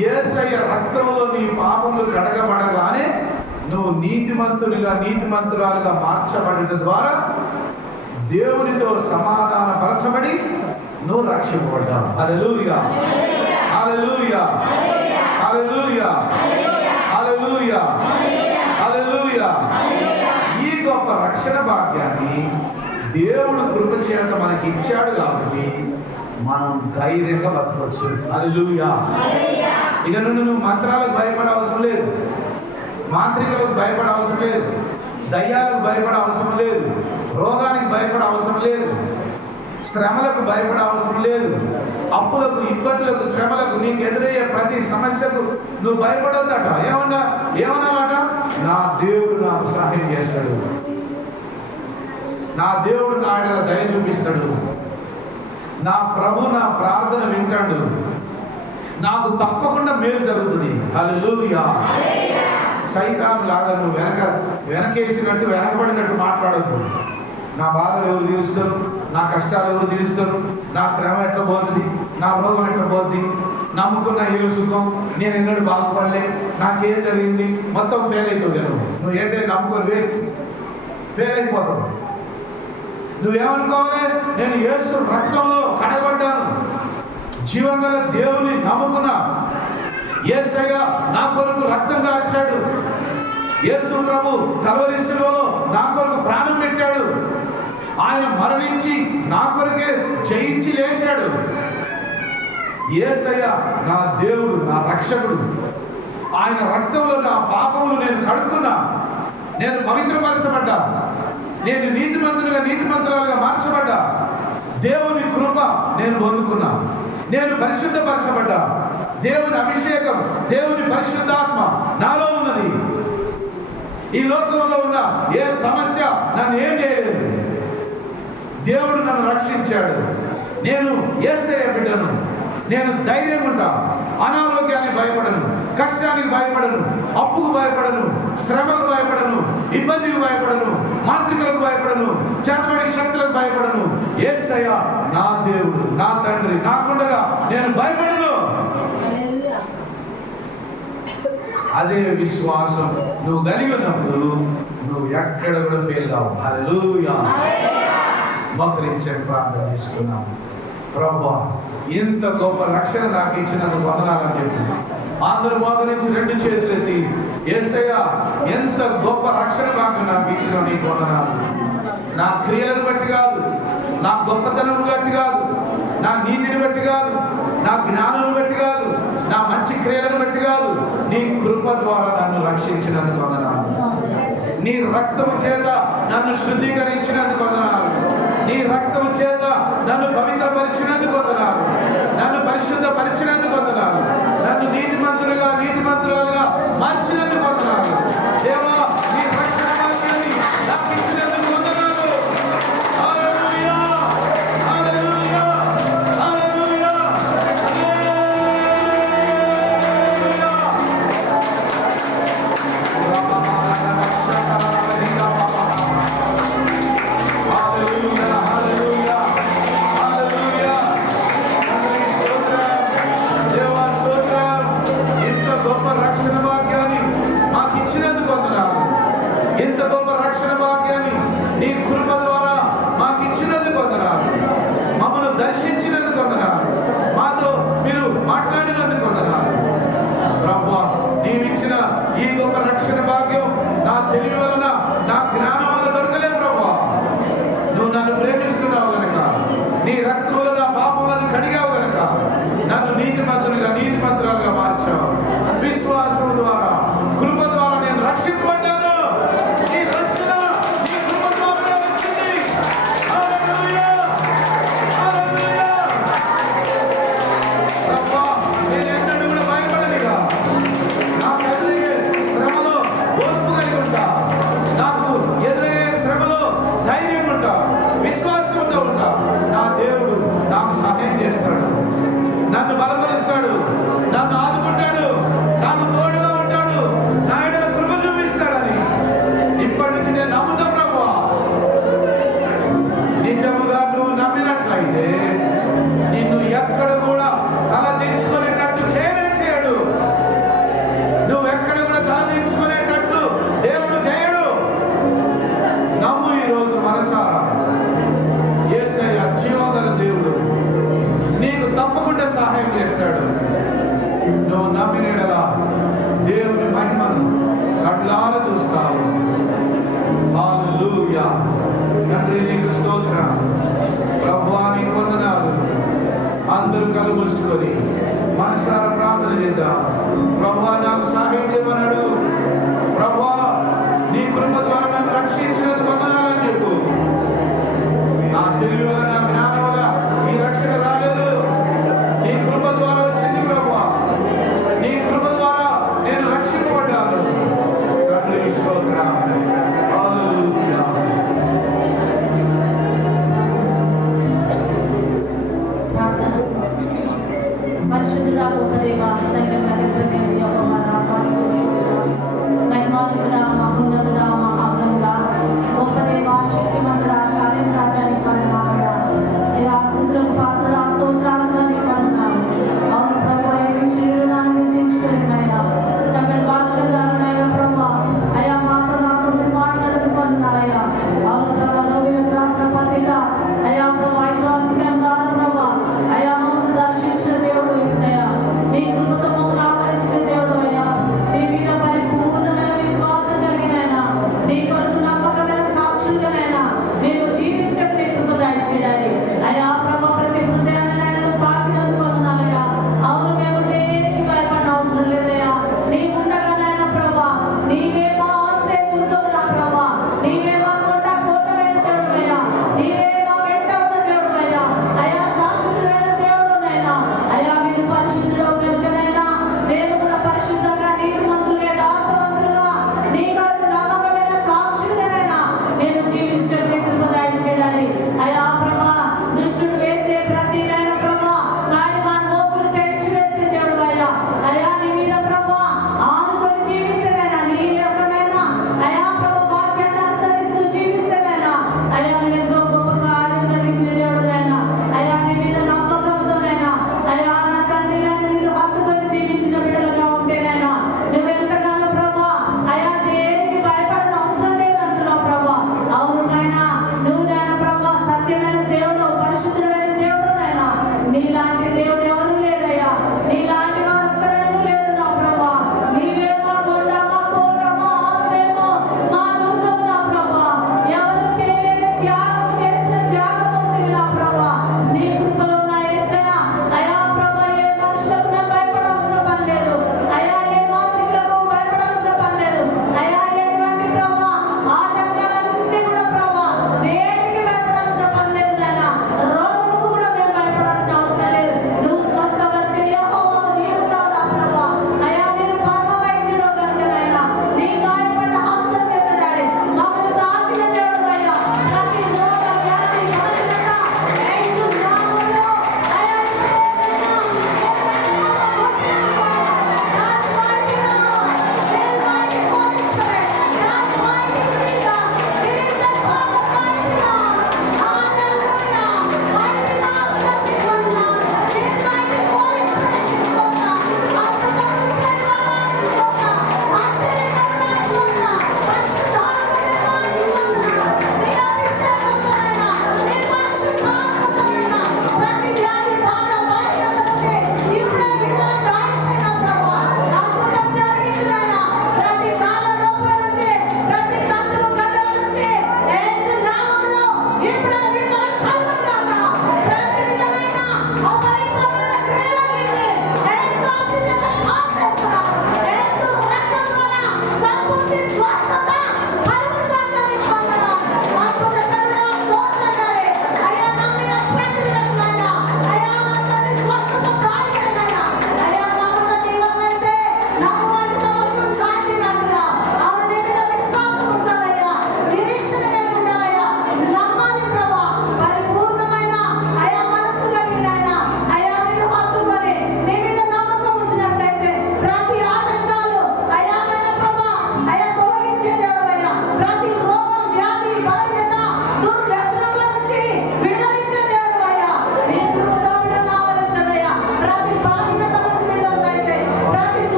యేసయ్య రక్తంలో నీ పాపములు కడగబడగానే నువ్వు నీతిమంతురాలుగా మార్చబడటం ద్వారా దేవునితో సమాధానపరచబడి నువ్వు రక్షింపబడ్డావు. హల్లెలూయా. హల్లెలూయా. హల్లెలూయా. హల్లెలూయా. హల్లెలూయా. ఈ గొప్ప రక్షణ భాగ్యాన్ని దేవుడు కృప చేత మనకి ఇచ్చాడు కాబట్టి మనం ధైర్యంగా బతకవచ్చు. హల్లెలూయా. ఇక నువ్వు మంత్రాలకు భయపడే అవసరం లేదు, మాంత్రికులకు భయపడే అవసరం లేదు, దయ్యాలకు భయపడే అవసరం లేదు, రోగానికి భయపడే అవసరం లేదు, శ్రమలకు భయపడే అవసరం లేదు, అప్పులకు, ఇబ్బందులకు, శ్రమలకు, నీకు ఎదురయ్యే ప్రతి సమస్యకు నువ్వు భయపడొద్దట. ఏమన్నావట? నా దేవుడు నాకు సహాయం చేస్తాడు, నా దేవుడు నా ఎడల దయ చూపిస్తాడు, నా ప్రభు నా ప్రార్థన వింటాడు, నాకు తప్పకుండా మేలు జరుగుతుంది. హల్లెలూయా. సైతాను లాగా నువ్వు వెనకేసినట్టు వెనకబడినట్టు మాట్లాడద్దు. నా బాధలు ఎవరు తీరుస్తారు, నా కష్టాలు ఎవరు తీరుస్తారు, నా శ్రమ ఎట్లా పోతుంది, నా రోగం ఎట్లా పోతుంది, నమ్ముకున్న ఏ సుఖం, నేను ఎన్నడూ బాగుపడలే, నాకేం జరిగింది, మొత్తం ఫెయిల్ అయిపోతుంది. నువ్వు ఏసే నమ్ముకొని వేస్ట్, ఫెయిల్ అయిపోతావు. నువ్వేమనుకోవాలి, నేను యేసు రక్తంలో కడగబడ్డాను, జీవంగల దేవుని నమ్ముకున్నా, యేసయ్య నా కొరకు రక్తం కార్చాడు, యేసు ప్రభు కల్వరి శిలువలో నా కొరకు ప్రాణం పెట్టాడు, ఆయన మరణించి నా కొరకే జయించి లేచాడు. యేసయ్య నా దేవుడు, నా రక్షకుడు, ఆయన రక్తంలో నా పాపములు నేను కడుక్కున్నా, నేను పవిత్రపరచబడ్డా, నేను నీతిమంతులుగా మార్చబడ్డా, దేవుని కృప నేను పొందుకున్నా, నేను పరిశుద్ధపరచబడ్డా, దేవుని అభిషేకం, దేవుని పరిశుద్ధాత్మ నాలో ఉన్నది. ఈ లోకంలో ఉన్న ఏ సమస్య నన్ను ఏం చేయలేదు. దేవుడు నన్ను రక్షించాడు. నేను యేసయ్య బిడ్డను. నేను ధైర్యంగా ఉంటా. అనారోగ్యానికి భయపడను, కష్టానికి భయపడను, అప్పుకు భయపడను, శ్రమకు భయపడను, ఇబ్బందికి భయపడను, మాంత్రికులకు భయపడను, చేతబడి శక్తులకు భయపడను. యేసయ్య నా దేవుడు, నా తండ్రి, నాకుండగా నేను భయపడను. అదే విశ్వాసం నువ్వు కలిగి ఉన్నప్పుడు నువ్వు ఎక్కడ కూడా ఫెయిల్ కావు. హల్లెలూయా. మోకరించి ప్రార్థన చేసుకున్నాము. ప్రభువా, ఇంత గొప్ప రక్షణ నాకు ఇచ్చినందుకు వందనాలని చెప్పి అందరూ మోకరించి రెండు చేతులు ఎత్తి, యేసయ్య ఎంత గొప్ప రక్షణ నాకు ఇచ్చిన నీకు వందనాలు. నా క్రియలను బట్టి కాదు, నా గొప్పతనం బట్టి కాదు, నా నీతిని బట్టి కాదు, నా జ్ఞానం బట్టి కాదు, నా మంచి క్రియలను బట్టి కాదు, నీ కృప ద్వారా నన్ను రక్షించినందుకు వందనాలు. నీ రక్తము చేత నన్ను శుద్ధీకరించినందుకు వందనాలు. నీ రక్తము చేత నన్ను పవిత్రపరిచినందుకు వందనాలు. నన్ను పరిశుద్ధపరిచినందుకు వందనాలు. నన్ను నీతిమంతులుగా మార్చినందుకు వందనాలు. దేవా, నీ రక్షణ భాగ్యాన్ని నాకు ఇచ్చినందుకు వందనాలు. హల్లెలూయా, హల్లెలూయా, హల్లెలూయా, నీతిమంతులుగా మార్చావు. విశ్వాసం ద్వారా, కృప ద్వారా నేను రక్షింపబడ్డాను. నీ రక్షణ నీ కృప ద్వారా వచ్చింది. హల్లెలూయా, హల్లెలూయా. ప్రభువా, నేను ఎన్నడూ కూడా భయపడనిగా. నాకు ఎదురయ్యే శ్రమలో ఓర్పు కలిగి ఉంటా. నాకు ఎదురయ్యే శ్రమలో ధైర్యం ఉంటా, విశ్వాసంతో ఉంటా. నా దేవుడు నాకు సహాయం చేస్తాడు, నన్ను బలపరుస్తాడు, నన్ను ఆదుకుంటాడు, నాకు తోడుగా ఉంటాడు, నా ఎడల కృప చూపిస్తాడని ఇప్పటి నుంచి నేను నమ్ముతా. ప్రభువా, నిజముగా నువ్వు నమ్మినట్లయితే నిన్ను ఎక్కడ కూడా తల దించుకునేటట్టు చేయడు. నువ్వు ఎక్కడ కూడా తల దించుకునేటట్టు దేవుడు చేయడు. నమ్ము ఈరోజు మనసారా. యేసయ్య జీవగల దేవుడు, నీకు తప్పకుండా సహాయం చేస్తాడు. నువ్వు నమ్మినలా దేవుని మహిమను కళ్ళారా చూస్తావు. హల్లెలూయా. తండ్రి, నీకు స్తోత్రం. ప్రభువా, నీకు వందనాలు. అందరూ కళ్ళు మూసుకొని మనసారా ప్రార్థన చేద్దాం. ప్రభువా, నాకు సహాయం చేయమన్నాడు. ప్రభువా, నీ కృప ద్వారా నన్ను రక్షించినందుకు వందనాలని చెప్పు. నా తెలివి వలన